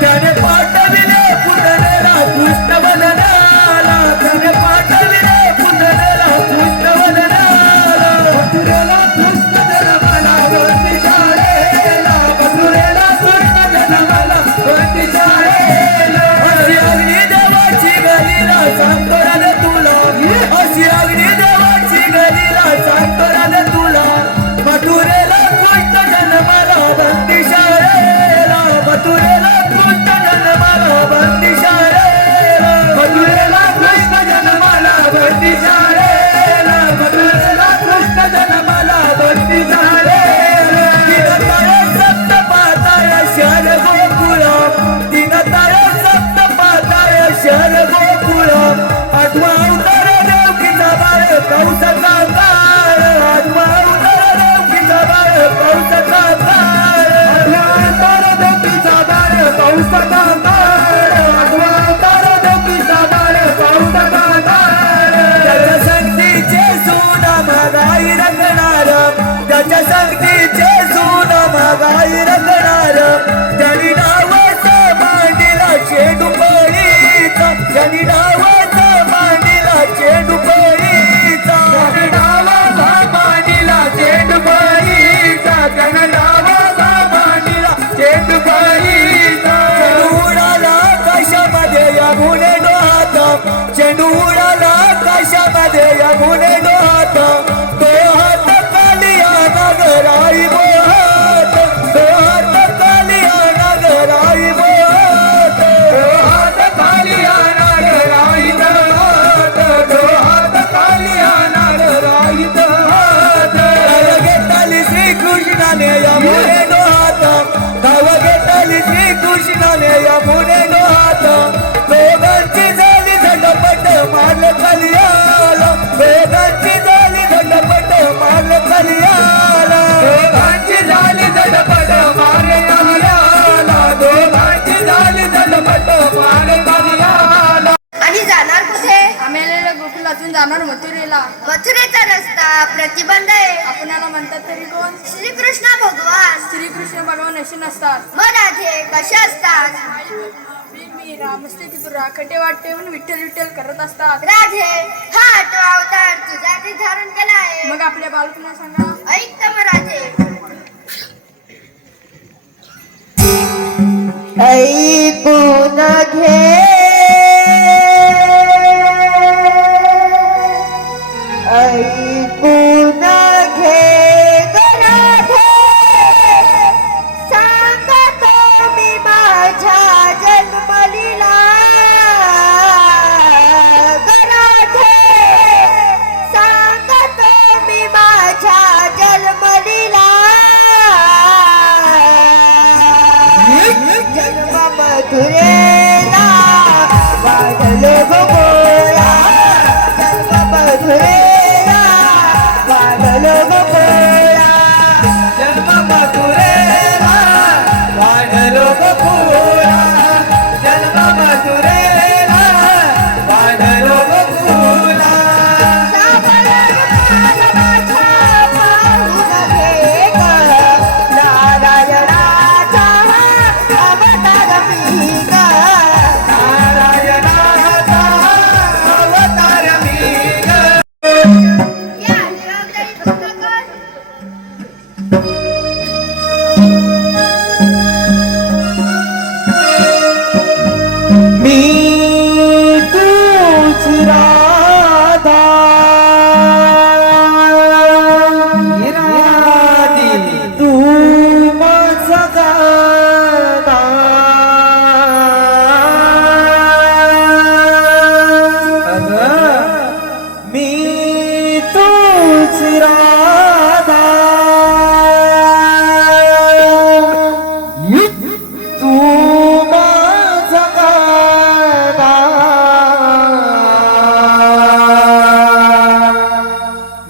त्याने पाठविले पुतळेला दुष्ट वदनाला, त्याने पाठविले पुतळेला दुष्ट वदनाला, मथुरेला कृष्ण जन्माला बंदी शाळेला, मथुरेला कृष्ण जन्माला बंदी शाळेला. अशी अग्नी देवाची गलीला सांगतो राधे तुला, अशी अग्नी देवाची गलीला सांगतो राधे तुला, मथुरेला कृष्ण जन्माला बंदी शाळेला, मथुरेला कृष्ण जन्माला बंदी शाळेला, मथुरेला कृष्ण जन्माला बंदी शाळेला, मथुरेला कृष्ण जन्माला बंदी शाळेला. तीन तारे सप्त पाताळ शहर गोकुळ, तीन तारे सप्त पाताळ शहर गोकुळ, आठवा अवतार देवकीचा बाळ कौसचा काळ, आठवा अवतार देवकीचा बाळ कौसचा काळ, आठवा अवतार देवकीचा बाळ कौसचा काळ, आठवा अवतार देवकीचा बाळ कौसचा काळ. त्याच्या संगतीचे सून महागाई रंगणार, त्याच्या संगतीचे सून महागाई रंगणार, त्यांनी नावाचा मांडीला चेंडू पळीचा, त्यांनी नावाचा मांडीला चेंडू पळीचा, त्यांनी नावाचा मांडीला चेंडू पळीचा, त्यांनी नावाचा मांडीला चेंडू पळीचा. चेंडू उडाला आकाशामध्ये या गुन्हे हात, चेंडू उडाला आकाशामध्ये या गुन्हे हात, तो हात कालिया नागराई बोहात, तो हात कालिया नागराई बोहात, तो हात कालिया नागराई हात, तो हात कालिया नागराई हात. धाव घेतली श्रीकृष्णाने या मुने हात, धाव घेतली श्रीकृष्णाने या मुने हात, दोघांची झाली झटपट मारलं कलियाला, दोघांची झाली झटपट मारलं कलियाला, दोघांची झाली झटपट मारलं कलियाला, दोघांची झाली झटपट मारलं कलियाला. आणि जाणार कुठे? आम्ही आलेल्या गोकुलातून जाणार मथुरेला. मथुरेचा रस्ता प्रतिबंध आहे. आपणाला म्हणतात तरी कोण? श्रीकृष्ण भगवान. श्रीकृष्ण भगवान असे नसतात. मग राधे कसे असतात? मी रामस्ते की तू राखटे वाटते म्हणून विठ्ठल विठ्ठल करत असतात. राधे हा आठवा अवतार तुझ्यासाठी धारण केला आहे. मग आपल्या बालकांना सांगा. ऐक तर मग राधे. ऐकून घे, ऐकून घे ग राधे, सांगतो मी माझ्या जन्मलीला ग राधे, सांगतो मी माझ्या जन्मलीला. जन्म मथुरेला वाढलो गोकुळा, जन्म मथुरेला वाढलो गोकुळा, जन्म मथुरेला वाढलो गोकुळा, जन्म मथुरेला वाढलो गोकुळा. नारायणाचा अवतार मी ग राधा तू माझा गाणा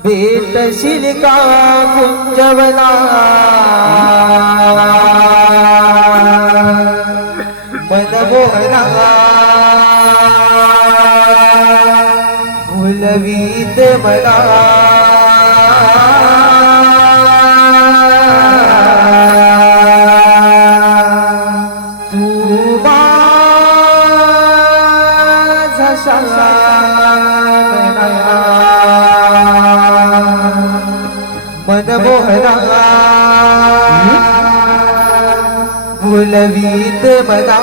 भेटशील का कुंजवना मनमोहना फुलवीत मला तू माझा शामना मनमोहना फुलवीत मला